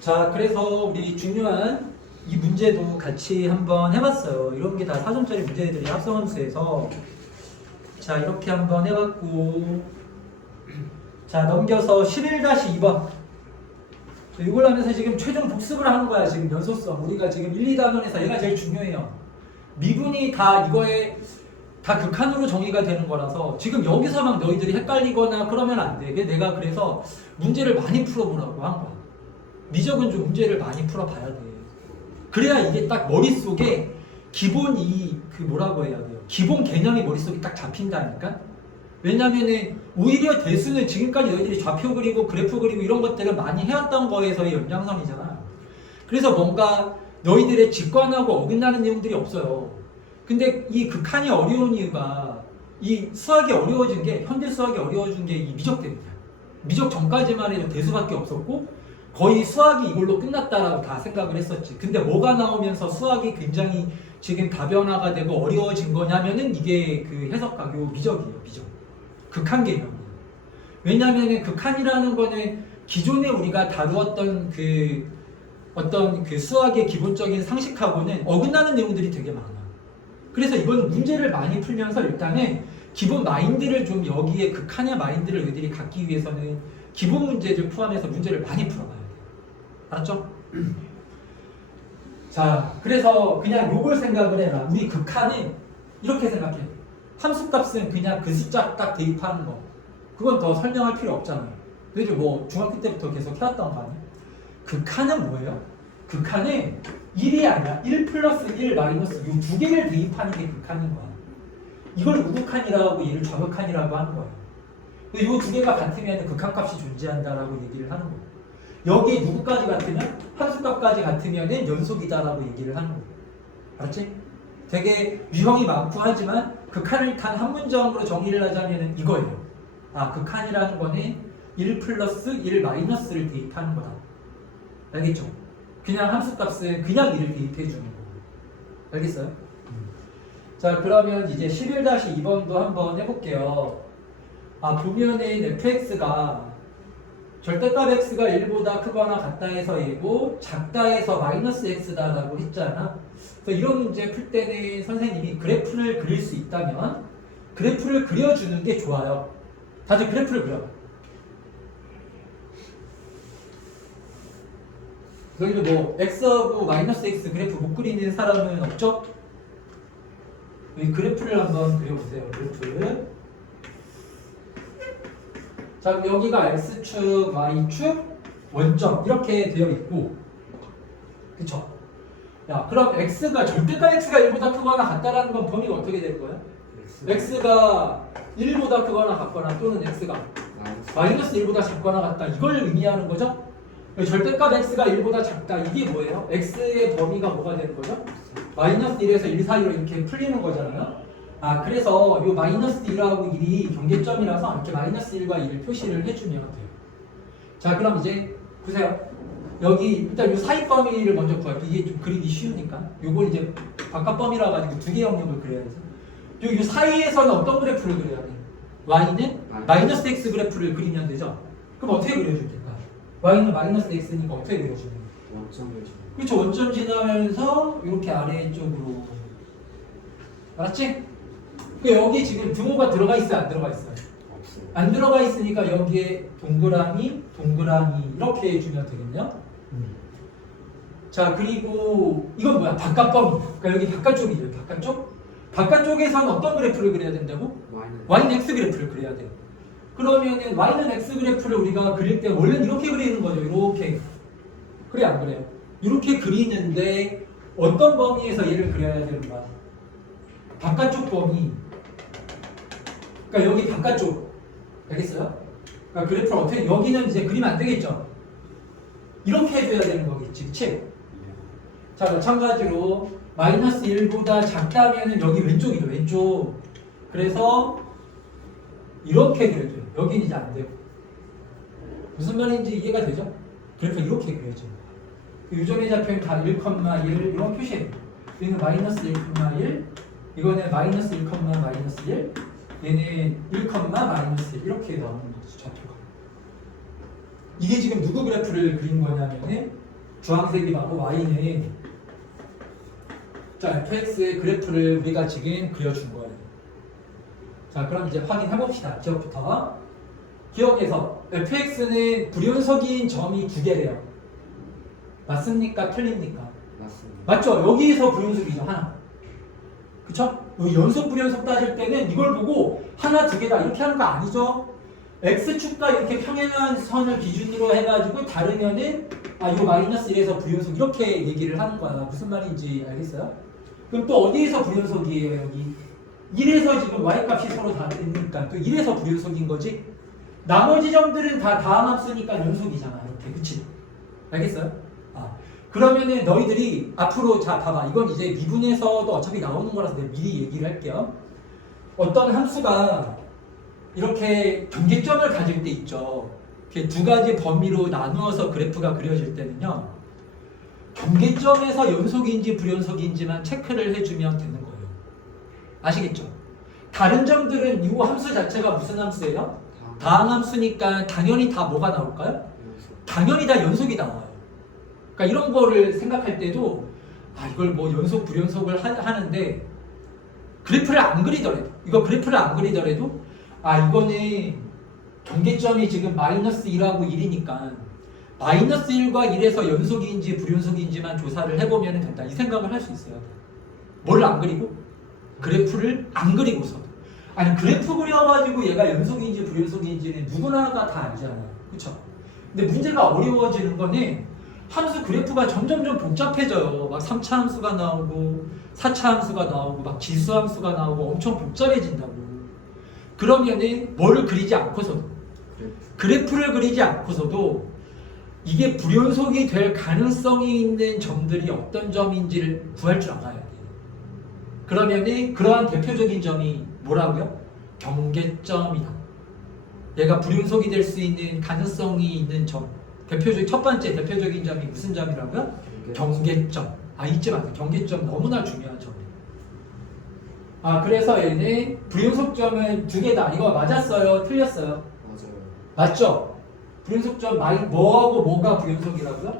자, 그래서 우리 중요한 이 문제도 같이 한번 해봤어요. 이런 게 다 4점짜리 문제들이 합성함수에서 자, 이렇게 한번 해봤고 자, 넘겨서 11-2번 이걸 하면서 지금 최종 복습을 하는 거야. 지금 연소성 우리가 지금 1, 2단원에서 얘가 제일 중요해요. 미분이 다 이거에 다 극한으로 정의가 되는 거라서 지금 여기서 막 너희들이 헷갈리거나 그러면 안 돼. 내가 그래서 문제를 많이 풀어보라고 한 거야. 미적은 좀 문제를 많이 풀어봐야 돼. 그래야 이게 딱 머릿속에 기본 그 뭐라고 해야 돼요. 기본 개념이 머릿속에 딱 잡힌다니까. 왜냐면은 오히려 대수는 지금까지 너희들이 좌표 그리고 그래프 그리고 이런 것들을 많이 해왔던 거에서의 연장선이잖아. 그래서 뭔가 너희들의 직관하고 어긋나는 내용들이 없어요. 근데 이 극한이 어려운 이유가 이 수학이 어려워진 게 현대 수학이 어려워진 게 이 미적 때문이야. 미적 전까지만 해도 대수밖에 없었고 거의 수학이 이걸로 끝났다라고 다 생각을 했었지. 근데 뭐가 나오면서 수학이 굉장히 지금 다변화가 되고 어려워진 거냐면은 이게 그 해석가교 미적이에요. 미적. 극한 개념이에요. 왜냐면은 극한이라는 거는 기존에 우리가 다루었던 그 어떤 그 수학의 기본적인 상식하고는 어긋나는 내용들이 되게 많아. 그래서 이번 문제를 많이 풀면서 일단은 기본 마인드를 좀 여기에 극한의 마인드를 너희들이 갖기 위해서는 기본 문제를 포함해서 문제를 많이 풀어봐야 돼. 알았죠? 자, 그래서 그냥 요걸 생각을 해라. 우리 극한은 이렇게 생각해. 함수값은 그냥 그 숫자 딱 대입하는 거. 그건 더 설명할 필요 없잖아요. 너희들 뭐 중학교 때부터 계속 해왔던 거 아니야? 극한은 뭐예요? 극한은 1이 아니야. 1 플러스 1 마이너스 이 두 개를 대입하는 게 극한인 거야. 이걸 우극한이라고 하고 얘를 좌극한이라고 하는 거야. 이 두 개가 같으면 극한값이 존재한다라고 얘기를 하는 거야. 여기에 누구까지 같으면 함수값까지 같으면 연속이다라고 얘기를 하는 거야. 알았지? 되게 유형이 많고 하지만 극한을 단 한 문장으로 정의를 하자면 이거예요. 아, 극한이라는 거는 1 플러스 1 마이너스를 대입하는 거다. 알겠죠? 그냥 함수값은 그냥 1을 대입해 주는 거고. 알겠어요? 자, 그러면 이제 11-2번도 한번 해볼게요. 아, 보면은 fx가 절대값 x가 1보다 크거나 같다 해서 얘고 작다 해서 마이너스 x다라고 했잖아. 그래서 이런 문제 풀 때는 선생님이 그래프를 그릴 수 있다면 그래프를 그려주는 게 좋아요. 다들 그래프를 그려. 여기도 뭐 x하고 마이너스 x 그래프 못 그리는 사람은 없죠? 여기 그래프를 한번 그려보세요. 그래프를. 자, 여기가 x축, y축, 원점 이렇게 되어 있고, 그쵸? 야, 그럼 x가 절대값 x가 1보다 크거나 같다라는 건 범위가 어떻게 될 거야? x가 1보다 크거나 같거나 또는 x가 마이너스 1보다 작거나 같다, 이걸 의미하는 거죠? 절대값 x가 1보다 작다, 이게 뭐예요? x의 범위가 뭐가 되는 거죠? 마이너스 1에서 1 사이로 이렇게 풀리는 거잖아요. 아, 그래서 요 마이너스 1하고 1이 경계점이라서 이렇게 마이너스 1과 1을 표시를 해주면 돼요. 자, 그럼 이제 보세요. 여기 일단 요 사이 범위를 먼저 구할게요. 이게 좀 그리기 쉬우니까. 요걸 이제 바깥 범위라 가지고 두 개 영역을 그려야지. 요 사이에서는 어떤 그래프를 그려야 돼? y는 마이너스 x 그래프를 그리면 되죠. 그럼 어떻게 그려줄 텐가? y는 마이너스 x니까 어떻게 그려주는 거야? 원점을 좀. 그렇죠. 원점 지나면서 이렇게 아래쪽으로. 알았지? 그러니까 여기 지금 등호가 들어가 있어요, 안 들어가 있어요? 없어요. 안 들어가 있으니까 여기에 동그라미, 동그라미 이렇게 해주면 되겠네요. 자, 그리고 이건 뭐야? 바깥범위. 그러니까 여기 바깥쪽이죠. 바깥쪽. 바깥쪽에서는 어떤 그래프를 그려야 된다고? y는 x 그래프를 그려야 돼요. 그러면은 y는 x 그래프를 우리가 그릴 때 원래는 이렇게 그리는 거죠. 이렇게. 그래 안 그래요? 이렇게 그리는데 어떤 범위에서 얘를 그려야 되는 거야? 바깥쪽 범위. 그러니까 여기 바깥쪽. 알겠어요? 그러니까 그래프를 어떻게 여기는 이제 그리면 안 되겠죠. 이렇게 해줘야 되는 거겠지, 그치? 자, 마찬가지로 마이너스 1보다 작다면은 여기 왼쪽이죠, 왼쪽. 그래서 이렇게 그려줘요. 여기는 이제 안 돼요. 무슨 말인지 이해가 되죠? 그래프 이렇게 그려줘요. 유전에 잡혀있는 다 1,1 이런 표시예요. 여기는 마이너스 1,1, 이거는 마이너스 1, 마이너스 1, 얘는 1, 마이너스 1 이렇게 나오는 거죠, 좌표가. 이게 지금 누구 그래프를 그린 거냐면은 주황색이 바로 y는 자 fx의 그래프를 우리가 지금 그려준 거예요. 자 그럼 이제 확인해 봅시다. 기억부터. 기억에서 fx는 불연속인 점이 두 개래요. 맞습니까? 틀립니까? 맞습니다. 맞죠? 여기에서 불연속이죠, 하나. 그쵸? 연속 불연속 따질 때는 이걸 보고 하나 두 개다 이렇게 하는 거 아니죠? x축과 이렇게 평행한 선을 기준으로 해가지고 다르면은 아 이거 마이너스 1에서 불연속 이렇게 얘기를 하는 거야. 무슨 말인지 알겠어요? 그럼 또 어디에서 불연속이에요? 여기 1에서 지금 y값이 서로 다르니까 또 1에서 불연속인 거지? 나머지 점들은 다 다항함수니까 연속이잖아. 이렇게 그치? 알겠어요? 아 그러면은 너희들이 앞으로 자 봐봐. 이건 이제 미분에서도 어차피 나오는 거라서 내가 미리 얘기를 할게요. 어떤 함수가 이렇게 경계점을 가질 때 있죠. 이렇게 두 가지 범위로 나누어서 그래프가 그려질 때는요. 경계점에서 연속인지 불연속인지만 체크를 해주면 되는 거예요. 아시겠죠? 다른 점들은 이 함수 자체가 무슨 함수예요? 다항함수니까 당연히 다 뭐가 나올까요? 당연히 다 연속이 나와요. 그러니까 이런 거를 생각할 때도 아 이걸 뭐 연속 불연속을 하는데 그래프를 안 그리더라도 이거 그래프를 안 그리더라도 아 이거는 경계점이 지금 마이너스 1하고 1이니까 마이너스 1과 1에서 연속인지 불연속인지만 조사를 해보면 된다. 이 생각을 할 수 있어요. 뭐를 안 그리고? 그래프를 안 그리고서도. 아니 그래프 그려가지고 얘가 연속인지 불연속인지는 누구나가 다 알잖아요. 그쵸? 근데 문제가 어려워지는 거는 함수 그래프가 점점점 복잡해져요. 막 3차 함수가 나오고 4차 함수가 나오고 막 지수 함수가 나오고 엄청 복잡해진다고. 그러면은 뭐를 그리지 않고서도 그래프를 그리지 않고서도 이게 불연속이 될 가능성이 있는 점들이 어떤 점인지를 구할 줄 알아야 돼요. 그러면은 그러한 대표적인 점이 뭐라고요? 경계점이다. 얘가 불연속이 될 수 있는 가능성이 있는 점. 첫 번째 대표적인 점이 무슨 점이라고요? 경계점. 아 잊지 마세요. 경계점 너무나 중요한 점이에요. 아 그래서 얘는 불연속점은 두 개다. 이거 맞았어요? 틀렸어요? 맞아요. 맞죠? 불연속점 뭐하고 뭐가 불연속이라고요?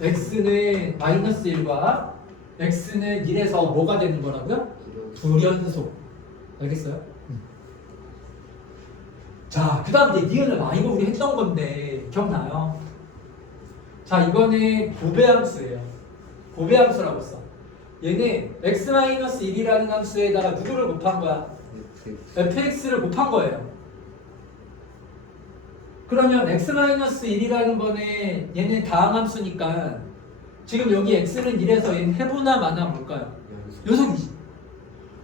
x는 마이너스 1과 x는 1에서 뭐가 되는 거라고요? 불연속. 알겠어요? 자, 그 다음 이제 니은을 이거 우리 했던 건데 기억나요? 자, 이거는 고배함수예요. 고배함수라고 써. 얘는 x-1이라는 함수에다가 누구를 곱한 거야? fx를 곱한 거예요. 그러면 x-1이라는 거는 얘는 다항함수니까 지금 여기 x는 1에서 얘는 해보나 마나 뭘까요? 연속이지.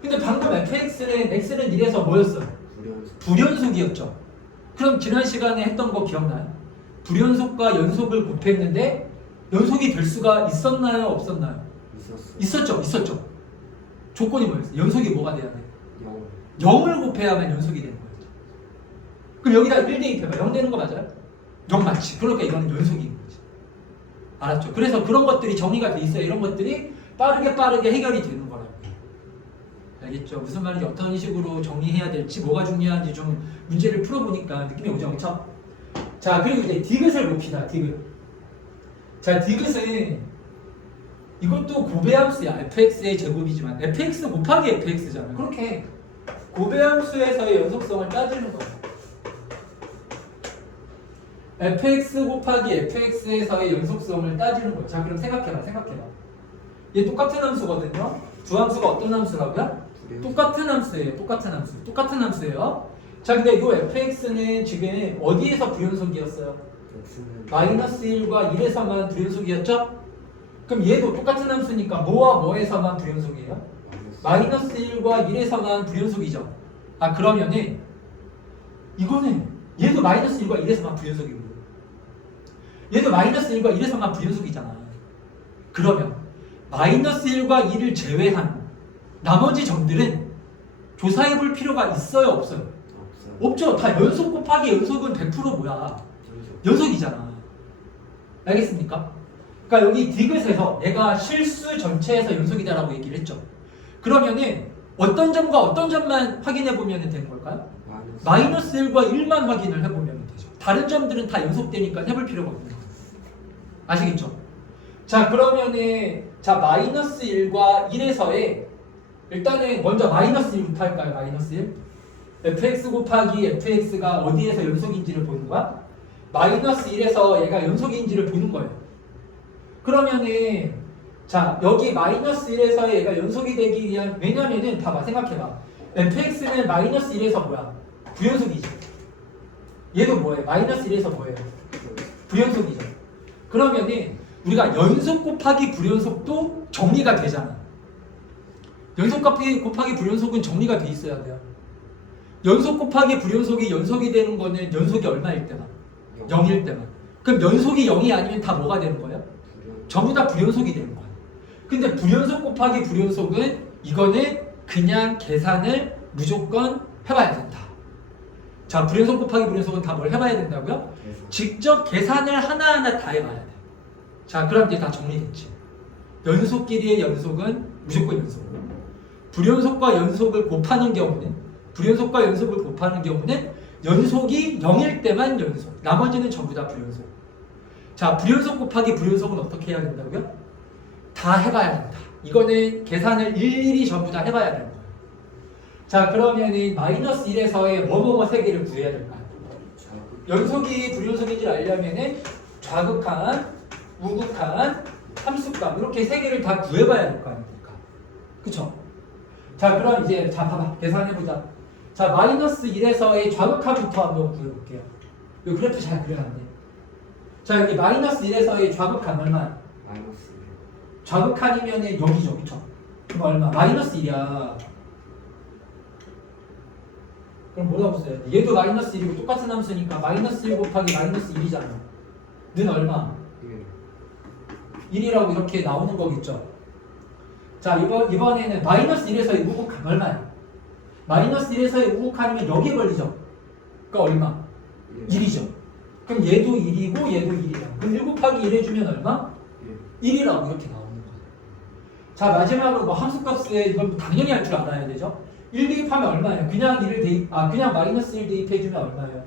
근데 방금 fx는 x는 1에서 뭐였어요? 불연속이었죠. 그럼 지난 시간에 했던 거 기억나요? 불연속과 연속을 곱했는데 연속이 될 수가 있었나요? 없었나요? 있었죠. 조건이 뭐였어요? 연속이 뭐가 돼야 돼? 0을 곱해야만 연속이 되는 거였죠. 그럼 여기다 1 대입해봐. 0 되는 거 맞아요? 0 맞지. 그러니까 이거는 연속인 거지. 알았죠? 그래서 그런 것들이 정리가 돼 있어요. 이런 것들이 빠르게 해결이 되는 거라고. 알겠죠? 무슨 말인지 어떤 식으로 정리해야 될지 뭐가 중요한지 좀 문제를 풀어보니까 느낌이 오죠? 그쵸? 자 그리고 이제 디귿을 봅시다. 디귿. 자 디귿은 이것도 고배함수야. fx의 제곱이지만 fx 곱하기 fx잖아. 그렇게 고배함수에서의 연속성을 따지는 거예요. fx 곱하기 fx에서의 연속성을 따지는 거예요. 자, 그럼 생각해봐. 얘 똑같은 함수거든요. 두 함수가 어떤 함수라고요? 똑같은 함수예요. 자, 근데 이 fx는 지금 어디에서 불연속이었어요? 마이너스 1과 1에서만 불연속이었죠? 그럼 얘도 똑같은 함수니까 뭐와 뭐에서만 불연속이에요? 마이너스 1과 1에서만 불연속이죠. 아, 그러면은 이거는 얘도 마이너스 1과 1에서만 불연속이고 얘도 마이너스 1과 1에서만 불연속이잖아. 그러면 마이너스 1과 1을 제외한 나머지 점들은 조사해 볼 필요가 있어요, 없어요? 없죠. 다 연속 곱하기 연속은 100% 뭐야? 연속이잖아. 알겠습니까? 그러니까 여기 디귿에서 얘가 실수 전체에서 연속이다라고 얘기를 했죠. 그러면은 어떤 점과 어떤 점만 확인해 보면 되는 걸까요? 마이너스 1과 1만 확인을 해보면 되죠. 다른 점들은 다 연속되니까 해볼 필요가 없는 거예요. 아시겠죠? 자, 그러면은 자 마이너스 1과 1에서의 일단은 먼저 마이너스 1부터 할까요? 마이너스 1 fx 곱하기 fx가 어디에서 연속인지를 보는 거야? 마이너스 1에서 얘가 연속인지를 보는 거예요. 그러면은 자 여기 마이너스 1에서 얘가 연속이 되기 위한 왜냐면은 봐봐 생각해봐 fx는 마이너스 1에서 뭐야? 부연속이지. 얘도 뭐예요? 마이너스 1에서 뭐예요? 부연속이죠. 그러면은 우리가 연속 곱하기 불연속도 정리가 되잖아. 연속 곱하기 불연속은 정리가 돼 있어야 돼요. 연속 곱하기 불연속이 연속이 되는 거는 연속이 얼마일 때만? 0일 때만. 그럼 연속이 0이 아니면 다 뭐가 되는 거예요? 전부 다 불연속이 되는 거예요. 근데 불연속 곱하기 불연속은 이거는 그냥 계산을 무조건 해봐야 된다. 자, 불연속 곱하기 불연속은 다 뭘 해봐야 된다고요? 직접 계산을 하나하나 다 해봐야 돼. 자, 그럼 이제 다 정리됐지. 연속끼리의 연속은 무조건 연속. 불연속과 연속을 곱하는 경우는 연속이 0일 때만 연속. 나머지는 전부 다 불연속. 자, 불연속 곱하기 불연속은 어떻게 해야 된다고요? 다 해봐야 된다. 이거는 계산을 일일이 전부 다 해봐야 되는 거예요. 자, 그러면은 마이너스 1에서의 뭐뭐뭐 세 개를 구해야 될까요? 연속이 불연속인지를 알려면은 좌극한, 우극한, 함수값 이렇게 세 개를 다 구해봐야 될 거 아닙니까? 그쵸? 자, 그럼 이제 자 봐봐 계산해보자. 자, 마이너스 1에서의 좌극한부터 한번 구해볼게요. 이 그래프 잘 그려야 돼. 자, 여기 마이너스 1에서의 좌극한 얼마? 마이너스 좌극한이면은 여기죠, 그쵸? 그럼 얼마? 마이너스 1이야. 그럼 뭐라고 써야 돼? 얘도 마이너스 1이고 똑같은 함수니까 마이너스 1 곱하기 마이너스 1이잖아. 는 얼마? 1이라고 이렇게 나오는 거겠죠? 자, 이번에는 마이너스 1에서의 우극한 얼마야? 마이너스 1에서의 우극한이면 여기에 걸리죠? 그러니까 얼마? 1이죠. 그럼 얘도 1이고 얘도 1이야. 그럼 1 곱하기 1 해주면 얼마? 1이라고 이렇게 나오는 거예요. 자, 마지막으로 뭐 함수값에 이건 당연히 할 줄 알아야 되죠? 1 대입하면 얼마예요? 그냥 마이너스 1 대입해주면 얼마예요?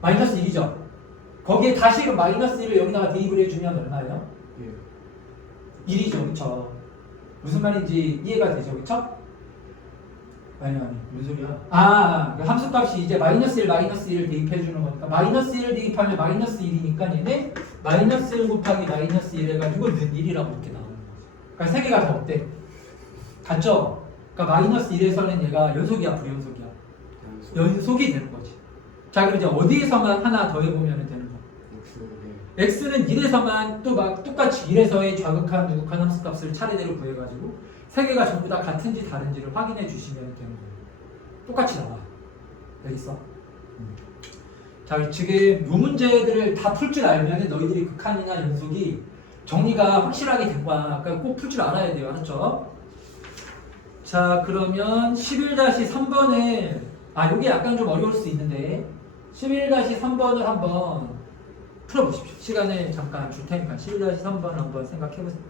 마이너스 1이죠? 거기에 다시 그 마이너스 1을 여기다가 대입을 해주면 얼마예요? 1이죠, 그쵸? 무슨 말인지 이해가 되죠, 그쵸? 아니, 무슨 소리야? 그 함수값이 이제 마이너스 1을 대입해주는 거니까 마이너스 1을 대입하면 마이너스 1이니까 얘네 마이너스 1 곱하기 마이너스 1 해가지고 는 1이라고 이렇게 나오는 거죠. 그러니까 세 개가 더 어때? 같죠? 그러니까 마이너스 1에서는 얘가 연속이야, 불연속이야? 연속이 되는 거지. 자, 그럼 이제 어디에서만 하나 더 해보면 되는 거? x는 1에서만 또 막 똑같이 1에서의 좌극한, 우극한 함수값을 차례대로 구해가지고 세 개가 전부 다 같은지 다른지를 확인해 주시면 되는 거예요. 똑같이 나와. 알겠어? 자, 지금 이 문제들을 다 풀 줄 알면 너희들이 극한이나 연속이 정리가 확실하게 된 거야. 그러니까 꼭 풀 줄 알아야 돼요. 알았죠? 자, 그러면 11-3번을 이게 약간 좀 어려울 수 있는데 11-3번을 한번 풀어보십시오. 시간을 잠깐 줄 테니까 11-3번 한번 생각해보세요.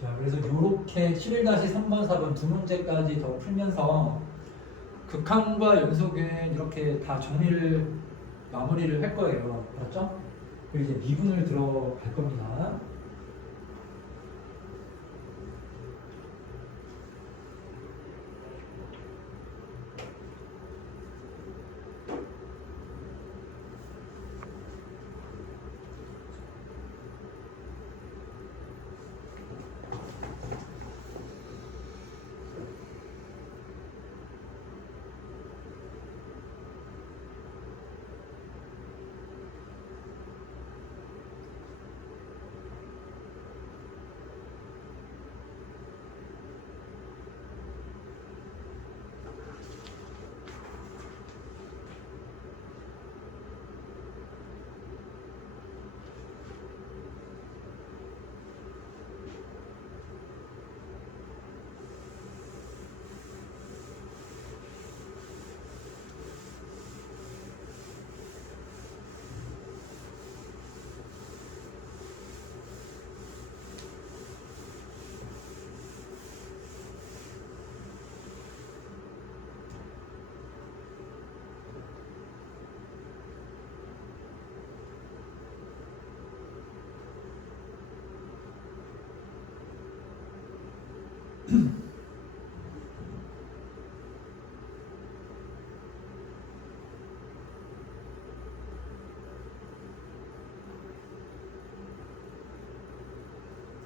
자, 그래서 이렇게 11-3번, 4번 두 문제까지 더 풀면서 극한과 연속은 이렇게 다 정리를 마무리를 할 거예요. 알았죠? 그리고 이제 미분을 들어갈 겁니다.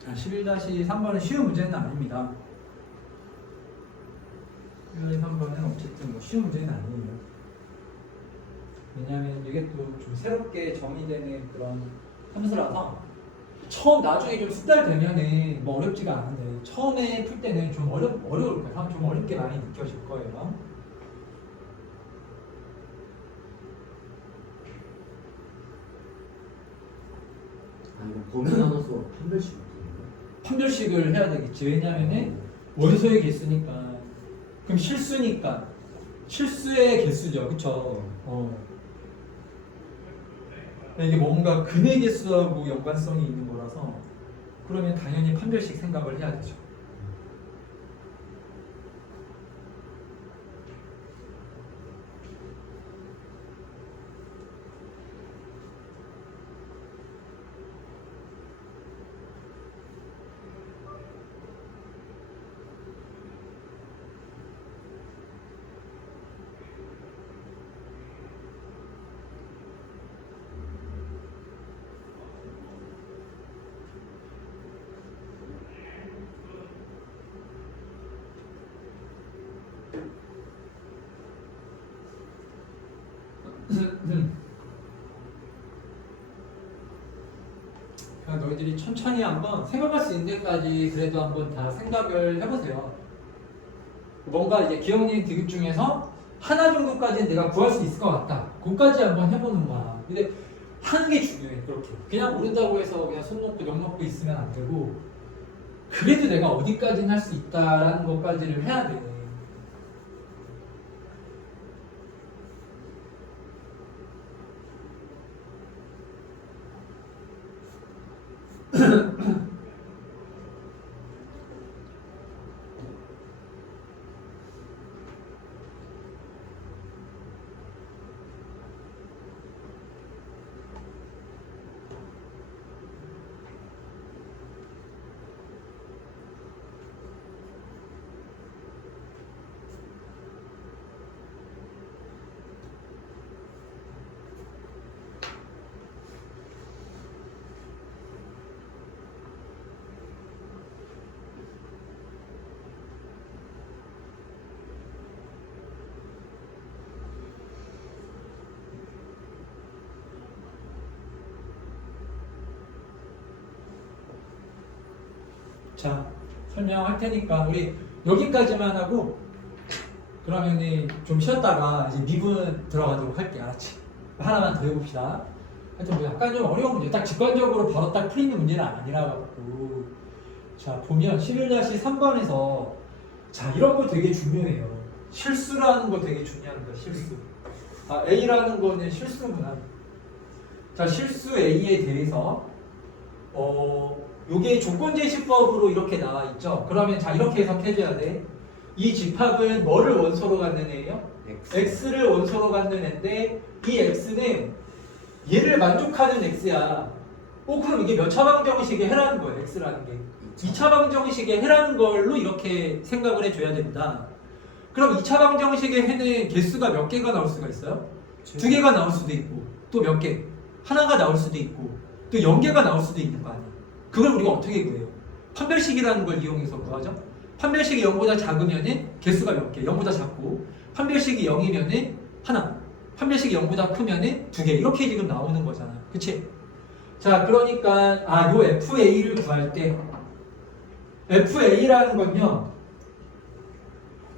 자, 11-3번은 쉬운 문제는 아닙니다. 11-3번은 어쨌든 뭐 쉬운 문제는 아니에요. 왜냐하면 이게 또 좀 새롭게 정의되는 그런 함수라서 나중에 좀 숙달되면은 뭐 어렵지가 않은데 처음에 풀 때는 좀 어려울 거예요. 좀 어렵게 많이 느껴질 거예요. 이거 범위 나눠서 판별식 어떻게 판별식을 해야 되겠지. 왜냐하면은 원소의 개수니까. 그럼 실수니까 실수의 개수죠, 그쵸? 이게 뭔가 근의 개수하고 연관성이 있는 거라서 그러면 당연히 판별식 생각을 해야 되죠. 그러니까 너희들이 천천히 한번 생각할 수 있는 데까지 그래도 한번 다 생각을 해보세요. 뭔가 이제 기억력 디귿 중에서 하나 정도까지는 내가 구할 수 있을 것 같다. 그것까지 한번 해보는 거야. 근데 하는 게 중요해. 그렇게 그냥 모른다고 해서 그냥 손 놓고 영 놓고 있으면 안 되고 그래도 내가 어디까지는 할 수 있다라는 것까지를 해야 돼. 자, 설명할 테니까 우리 여기까지만 하고 그러면 좀 쉬었다가 이제 미분 들어가도록 할게. 알았지? 하나만 더 해봅시다. 하여튼 뭐 약간 좀 어려운 문제, 딱 직관적으로 바로 딱 풀리는 문제는 아니라 갖고. 자, 보면 11-3번에서 자, 이런 거 되게 중요해요. 실수라는 거 되게 중요한 거야. 실수. A라는 거는 실수구나. 자, 실수 A에 대해서 요게 조건제시법으로 이렇게 나와 있죠. 그러면 자, 이렇게 해석해줘야 돼. 이 집합은 뭐를 원소로 갖는 애예요? x를 원소로 갖는 애인데 이 x는 얘를 만족하는 x야. 그럼 이게 몇 차방정식의 해라는 거예요. x라는 게 2차방정식의 해라는 걸로 이렇게 생각을 해줘야 됩니다. 그럼 2차방정식의 해는 개수가 몇 개가 나올 수가 있어요? 2개가 나올 수도 있고 또 몇 개? 하나가 나올 수도 있고 또 0개가 나올 수도 있는 거 아니에요. 그걸 우리가 어떻게 구해요? 판별식이라는 걸 이용해서 구하죠. 판별식이 0보다 작으면은 개수가 몇 개? 0보다 작고 판별식이 0이면은 하나, 판별식이 0보다 크면은 2개 이렇게 지금 나오는 거잖아. 그치? 자, 그러니까 요 FA를 구할 때 FA라는 건요,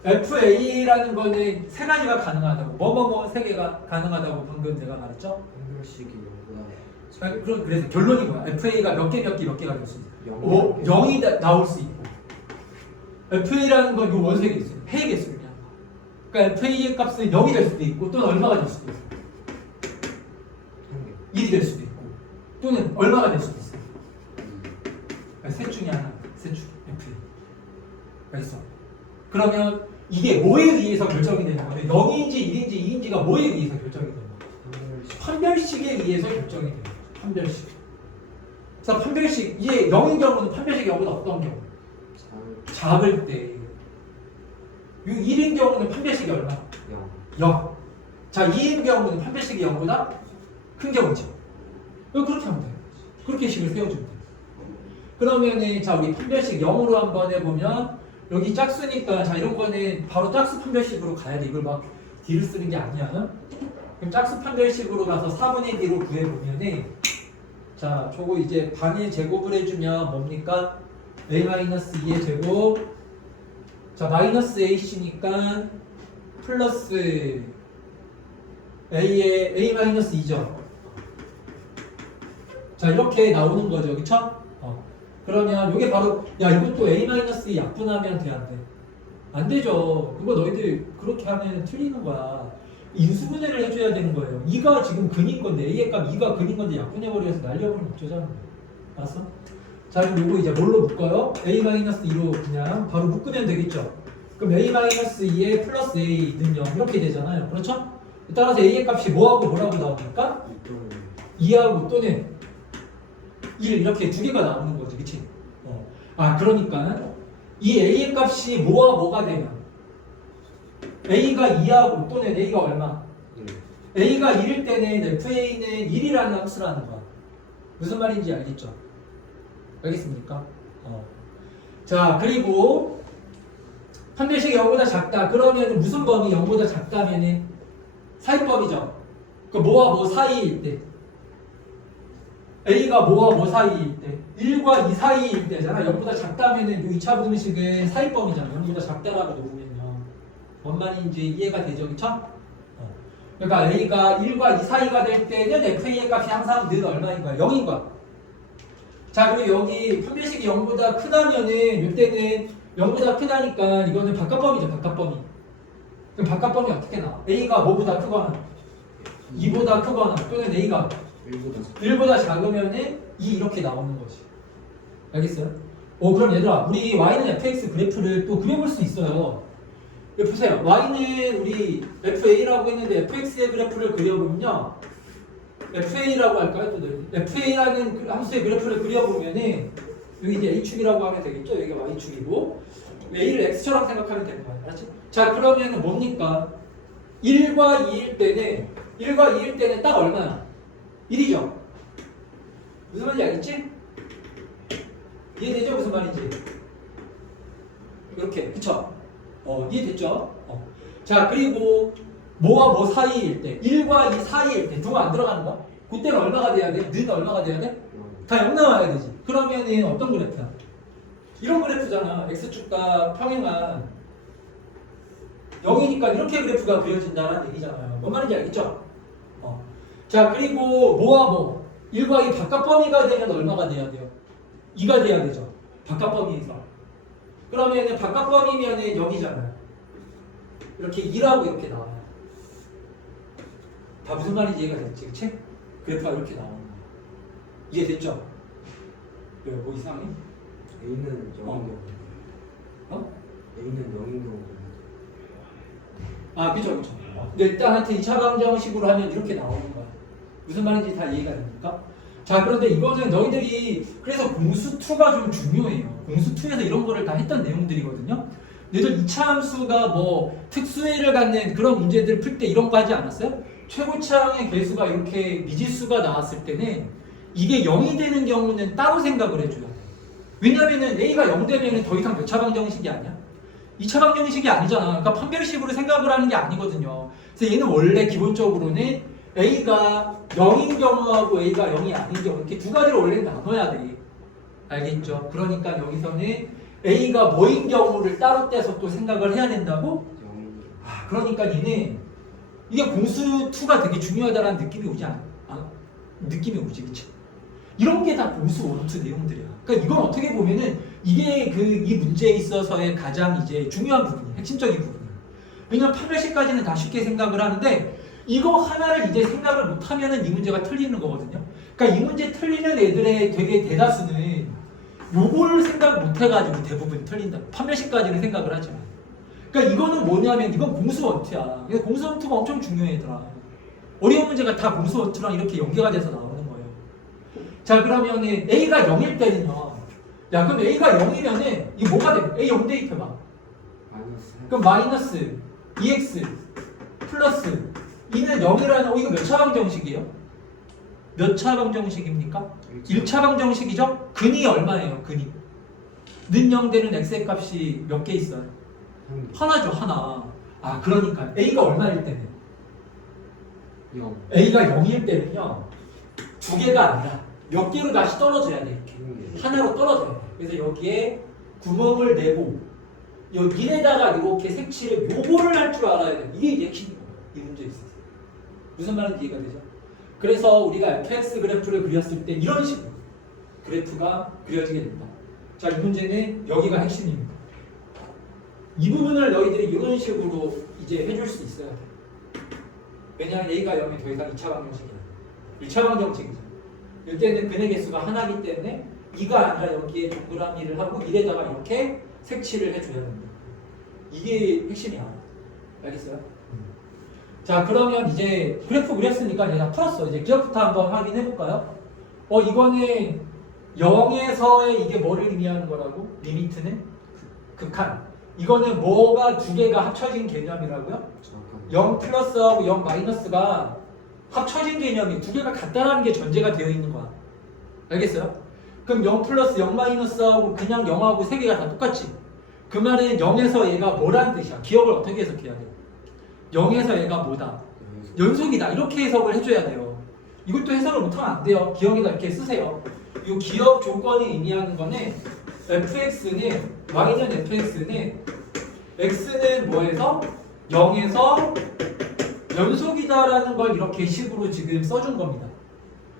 FA라는 거는 세 가지가 가능하다고, 세 개가 가능하다고 방금 내가 말했죠? 판별식이 0보다 그래서 결론인 거야. FA가 몇 개가 될 수 있어. 0이 나올 수 있고. FA라는 건 요 원소의 개수, 해의 개수를 그냥. 그러니까 FA의 값은 0이 될 수도 있고, 또는 얼마가 될 수도 있어. 1이 될 수도 있고, 또는 얼마가 될 수도 있어. 그러니까 셋 중에 하나, 셋 중 FA가 있어. 그러면 이게 뭐에 의해서 결정이 되는 거예요? 0인지 1인지 2인지가 뭐에 의해서 결정이 되는 거예요? 판별식에 의해서 결정이 돼요. 판별식. 그래서 판별식, 이게 0인 경우는 판별식이 0보다 어떤 경우? 작을 때. 1인 경우는 판별식이 얼마? 0. 자, 2인 경우는 판별식이 0보다 큰 경우죠. 그렇게 하면 돼요. 그렇게 식을 세워주면 돼요. 그러면은 자, 우리 판별식 0으로 한번 해보면 여기 짝수니까 자, 이런 거는 바로 짝수 판별식으로 가야 돼. 이걸 막 D를 쓰는 게 아니야. 그럼 짝수 판별식으로 가서 4분의 D로 구해보면은 자, 저거 이제 반의 제곱을 해주면 뭡니까? A-2의 제곱. 자, 마이너스 AC니까 플러스 A의 A-2죠. 자, 이렇게 나오는 거죠. 그쵸? 그러면 이게 바로, 야, 이것도 A-2 약분하면 돼, 안 돼? 안 되죠. 그거 너희들 그렇게 하면 틀리는 거야. 인수분해를 해줘야 되는 거예요. 2가 지금 근인 건데, A의 값 2가 근인 건데 약분해버려서 날려버리면 어쩌자는 거야. 알았어? 자, 그럼 이거 이제 뭘로 묶어요? A-2로 그냥 바로 묶으면 되겠죠? 그럼 A-2의 플러스 A는 0 이렇게 되잖아요. 그렇죠? 따라서 A의 값이 뭐하고 뭐라고 나옵니까? 2하고 또는 1 이렇게 두 개가 나오는 거지. 그치? 그러니까 이 A의 값이 뭐와 뭐가 되면 A가 2하고 또는 A가 얼마? A가 1일 때는 FA는 1이라는 함수라는 거야. 무슨 말인지 알겠죠? 알겠습니까? 자, 그리고 판별식이 0보다 작다. 그러면 무슨 범위 0보다 작다면은 사이법이죠. 그 뭐와 뭐 사이일 때 A가 뭐와 뭐 사이일 때 1과 2 사이일 때잖아. 0보다 작다면은 이 2차 분식은 사이법이잖아. 0보다 작다라고 놓으면요. 뭔 말인지 이해가 되죠? 그쵸? 그러니까 A가 1과 2 사이가 될 때는 FA의 값이 항상 늘 얼마인 거야? 0인 거야. 자, 그리고 여기 판별식이 0보다 크다면은 이때는 0보다 크다니까 이거는 바깥범위죠. 바깥범위. 그럼 바깥범위 어떻게 나와? A가 뭐보다 크거나 2보다 크거나 또는 A가 1보다 작으면은 2 이렇게 나오는 거지. 알겠어요? 그럼 얘들아, 우리 Y는 fx 그래프를 또 그려볼 수 있어요. 여기 보세요. Y는 우리 FA라고 했는데 fx의 그래프를 그려보면요. FA라고 할까요? 또 FA라는 함수의 그래프를 그려보면은 여기 이제 A축이라고 하면 되겠죠? 여기가 Y축이고 A를 X처럼 생각하면 되는 거예요. 알았지? 자, 그러면은 뭡니까? 1과 2일 때는 딱 얼마야? 1이죠? 무슨 말인지 알겠지? 이해되죠? 무슨 말인지? 이렇게, 그쵸? 이해됐죠? 자, 그리고 뭐와 뭐 사이일 때 1과 2 사이일 때 두가 안 들어가는 거야? 그때는 얼마가 돼야 돼? 는 얼마가 돼야 돼? 다 0 나와야 되지. 그러면은 어떤 그래프야? 이런 그래프잖아. X축과 평행한 0이니까 이렇게 그래프가 그려진다는 얘기잖아요. 뭔 말인지 알겠죠? 자, 그리고 뭐와 뭐 1과 2 바깥범위가 되면 얼마가 돼야 돼요? 2가 돼야 되죠. 바깥범위에서. 그러면은 바깥범위면은 0이잖아요. 이렇게 2라고 이렇게 나와요. 다 무슨 말인지 이해가 됐지? 그치? 그래프가 이렇게 나오는 거야. 이해됐죠? 왜? 뭐 이상해? A는 0인 경우. A는 0인 경우. 아, 그죠. 근데 일단 하여튼 2차 방정식으로 하면 이렇게 나오는 거야. 무슨 말인지 다 이해가 됩니까? 자, 그런데 이거는 너희들이 그래서 공수2가 좀 중요해요. 공수2에서 이런 거를 다 했던 내용들이거든요. 너희들 2차 함수가 뭐 특수혜를 갖는 그런 문제들 풀 때 이런 거 하지 않았어요? 최고차항의 개수가 이렇게 미지수가 나왔을 때는 이게 0이 되는 경우는 따로 생각을 해줘야 돼. 왜냐면은 A가 0 되면 더 이상 몇 차 방정식이 아니야? 2차 방정식이 아니잖아. 그러니까 판별식으로 생각을 하는 게 아니거든요. 그래서 얘는 원래 기본적으로는 A가 0인 경우하고 A가 0이 아닌 경우 이렇게 두 가지를 원래 나눠야 돼. 알겠죠? 그러니까 여기서는 A가 뭐인 경우를 따로 떼서 또 생각을 해야 된다고? 아, 그러니까 얘는 이게 공수2가 되게 중요하다는 느낌이 오지 않아? 느낌이 오지, 그치? 이런 게 다 공수1, 2 내용들이야. 그러니까 이건 어떻게 보면은 이게 이 문제에 있어서의 가장 이제 중요한 부분이야. 핵심적인 부분이야. 왜냐면 판별식까지는 다 쉽게 생각을 하는데 이거 하나를 이제 생각을 못하면은 이 문제가 틀리는 거거든요. 그러니까 이 문제 틀리는 애들의 되게 대다수는 요거를 생각 못해가지고 대부분 틀린다. 판별식까지는 생각을 하지 않아. 그러니까 이거는 뭐냐면 이건 공수1, 2야. 공수1, 2가 엄청 중요해 얘들아. 어려운 문제가 다 공수1, 2랑 이렇게 연계가 돼서 나오는 거예요. 자, 그러면 A가 0일 때는요. 야, 그럼 A가 0이면은 이게 뭐가 돼? A 0 대입해봐. 그럼 마이너스 2x 플러스 2는 0이라는 이거 몇 차 방정식이에요? 몇 차 방정식입니까? 1차 방정식이죠? 근이 얼마예요? 근이 는 0 되는 x의 값이 몇 개 있어요? 하나죠, 하나. 아, 그러니까 A가 얼마일 때는? 0. A가 0일 때는요 두 개가 아니라 몇 개로 다시 떨어져야 돼. 이렇게 하나로 떨어져야 돼. 그래서 여기에 구멍을 내고 여기에다가 이렇게 색칠을 요거를 할 줄 알아야 돼. 이게 이제 핵심이에요. 이 문제에 있어서 무슨 말인지 이해가 되죠? 그래서 우리가 fx 그래프를 그렸을 때 이런 식으로 그래프가 그려지게 된다. 자, 이 문제는 여기가 핵심입니다. 이 부분을 너희들이 이런 식으로 이제 해줄 수 있어야 돼. 왜냐하면 A가 0이 더 이상 2차 방정식이야. 1차 방정식이죠. 이때는 근의 개수가 하나이기 때문에 2가 아니라 여기에 동그라미를 하고 1에다가 이렇게 색칠을 해줘야 됩니다. 이게 핵심이야. 알겠어요? 자, 그러면 이제 그래프 그렸으니까 이제 다 풀었어. 이제 기억부터 한번 확인해 볼까요? 이거는 0에서의 이게 뭐를 의미하는 거라고? 리미트는? 극한. 이거는 뭐가 두 개가 합쳐진 개념이라고요? 0 플러스하고 0 마이너스가 합쳐진 개념이 두 개가 같다라는 게 전제가 되어 있는 거야. 알겠어요? 그럼 0 플러스 0 마이너스하고 그냥 0하고 세 개가 다 똑같지? 그 말은 0에서 얘가 뭐라는 뜻이야? 기억을 어떻게 해석해야 돼? 0에서 얘가 뭐다? 연속이다. 이렇게 해석을 해줘야 돼요. 이것도 해석을 못하면 안 돼요. 기억에다 이렇게 쓰세요. 이 기억 조건이 의미하는 거는 fx는 y는 fx는 x는 뭐에서? 0에서 연속이다라는 걸 이렇게 식으로 지금 써준 겁니다.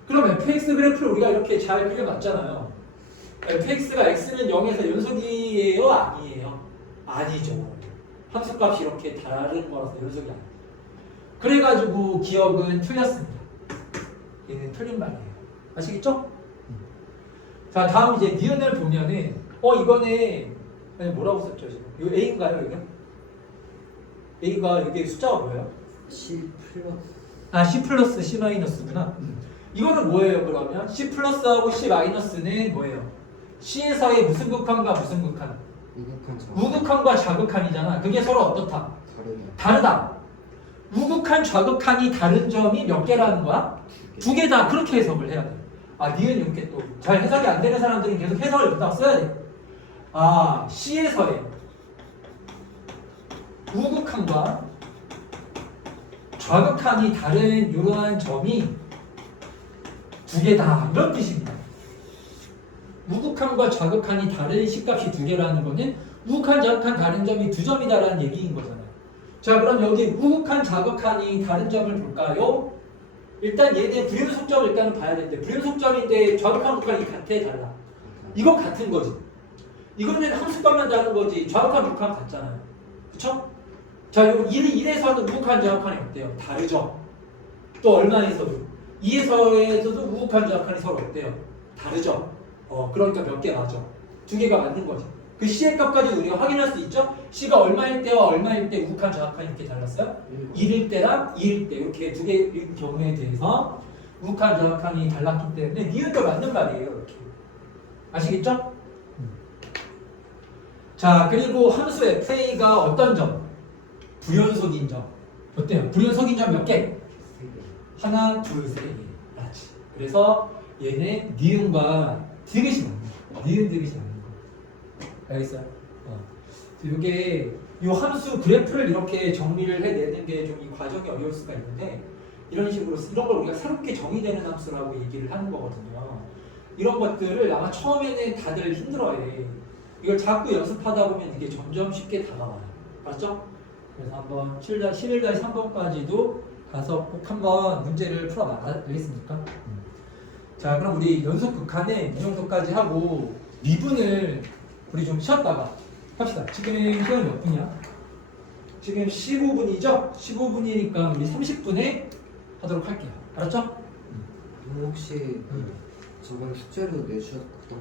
그럼 fx 그래프를 우리가 이렇게 잘 그려놨잖아요. fx가 x는 0에서 연속이에요? 아니에요? 아니죠. 함수값이 이렇게 다른 거라서 연속이 아니에요. 그래가지고 기억은 틀렸습니다. 얘는 틀린 말이에요. 아시겠죠? 자, 다음 이제 니은을 보면은 이거는 아니, 뭐라고 썼죠 지금? 이거 A인가요 이게? A가 여기 숫자가 뭐예요? C 플러스. 아, C 플러스 C 마이너스구나. 이거는 뭐예요 그러면? C 플러스하고 C 마이너스는 뭐예요? C에서의 무슨 극한과 무슨 극한? 우극한과 좌극한이잖아. 그게 서로 어떻다? 다르다. 우극한 좌극한이 다른 점이 몇 개라는 거야? 두 개다. 그렇게 해석을 해야 돼. 아, 니은 이렇게 또 잘 해석이 안 되는 사람들은 계속 해석을 여기다 써야 돼. 아, C에서의 우극한과 좌극한이 다른 이러한 점이 두 개다. 이런 뜻입니다. 우극한과 좌극한이 다른 C값이 두 개라는 거는 우극한, 좌극한 다른 점이 두 점이다라는 얘기인 거잖아요. 자, 그럼 여기 우극한, 좌극한이 다른 점을 볼까요? 일단 얘네 불연속점을 일단은 봐야 되는데 불연속점인데 좌극한, 우극한이 같아, 달라? 이건 같은 거지. 이거는 함수값만 다른 거지 좌극한, 우극한 같잖아요. 그쵸? 자, 요 1에서는 우극한, 좌극한이 어때요? 다르죠? 또 얼마에서도? 2에서도 우극한, 좌극한이 서로 어때요? 다르죠? 그러니까 몇 개 맞죠? 두 개가 맞는 거지. 그 C의 값까지 우리가 확인할 수 있죠? C가 얼마일 때와 얼마일 때 우극한 정확한 이렇게 달랐어요? 1일 때랑 2일 때 이렇게 두 개의 경우에 대해서 우극한 정확한이 달랐기 때문에 니은도 맞는 말이에요. 이렇게 아시겠죠? 자, 그리고 함수 FA가 어떤 점? 부연속인 점. 어때요? 부연속인 점 몇 개? 하나, 둘, 세 개. 맞지. 그래서 얘네 니은과 디귿이 맞는 거. 니은 디귿이 맞는 거. 알겠어요? 이게 이 함수 그래프를 이렇게 정리를 해내는 게 좀 이 과정이 어려울 수가 있는데 이런 식으로 이런 걸 우리가 새롭게 정의되는 함수라고 얘기를 하는 거거든요. 이런 것들을 아마 처음에는 다들 힘들어해. 이걸 자꾸 연습하다 보면 이게 점점 쉽게 다가와요. 알았죠? 그래서 한번 11-3번까지도 가서 꼭 한번 문제를 풀어봐야겠습니까? 자, 그럼 우리 연속 극한에 이 정도까지 하고 미분을 우리 좀 쉬었다가 합시다. 지금 시간이 몇 분이야? 지금 15분이죠? 15분이니까 우리 30분에 하도록 할게요. 알았죠? 혹시 저번에 숙제로 내주셨던 거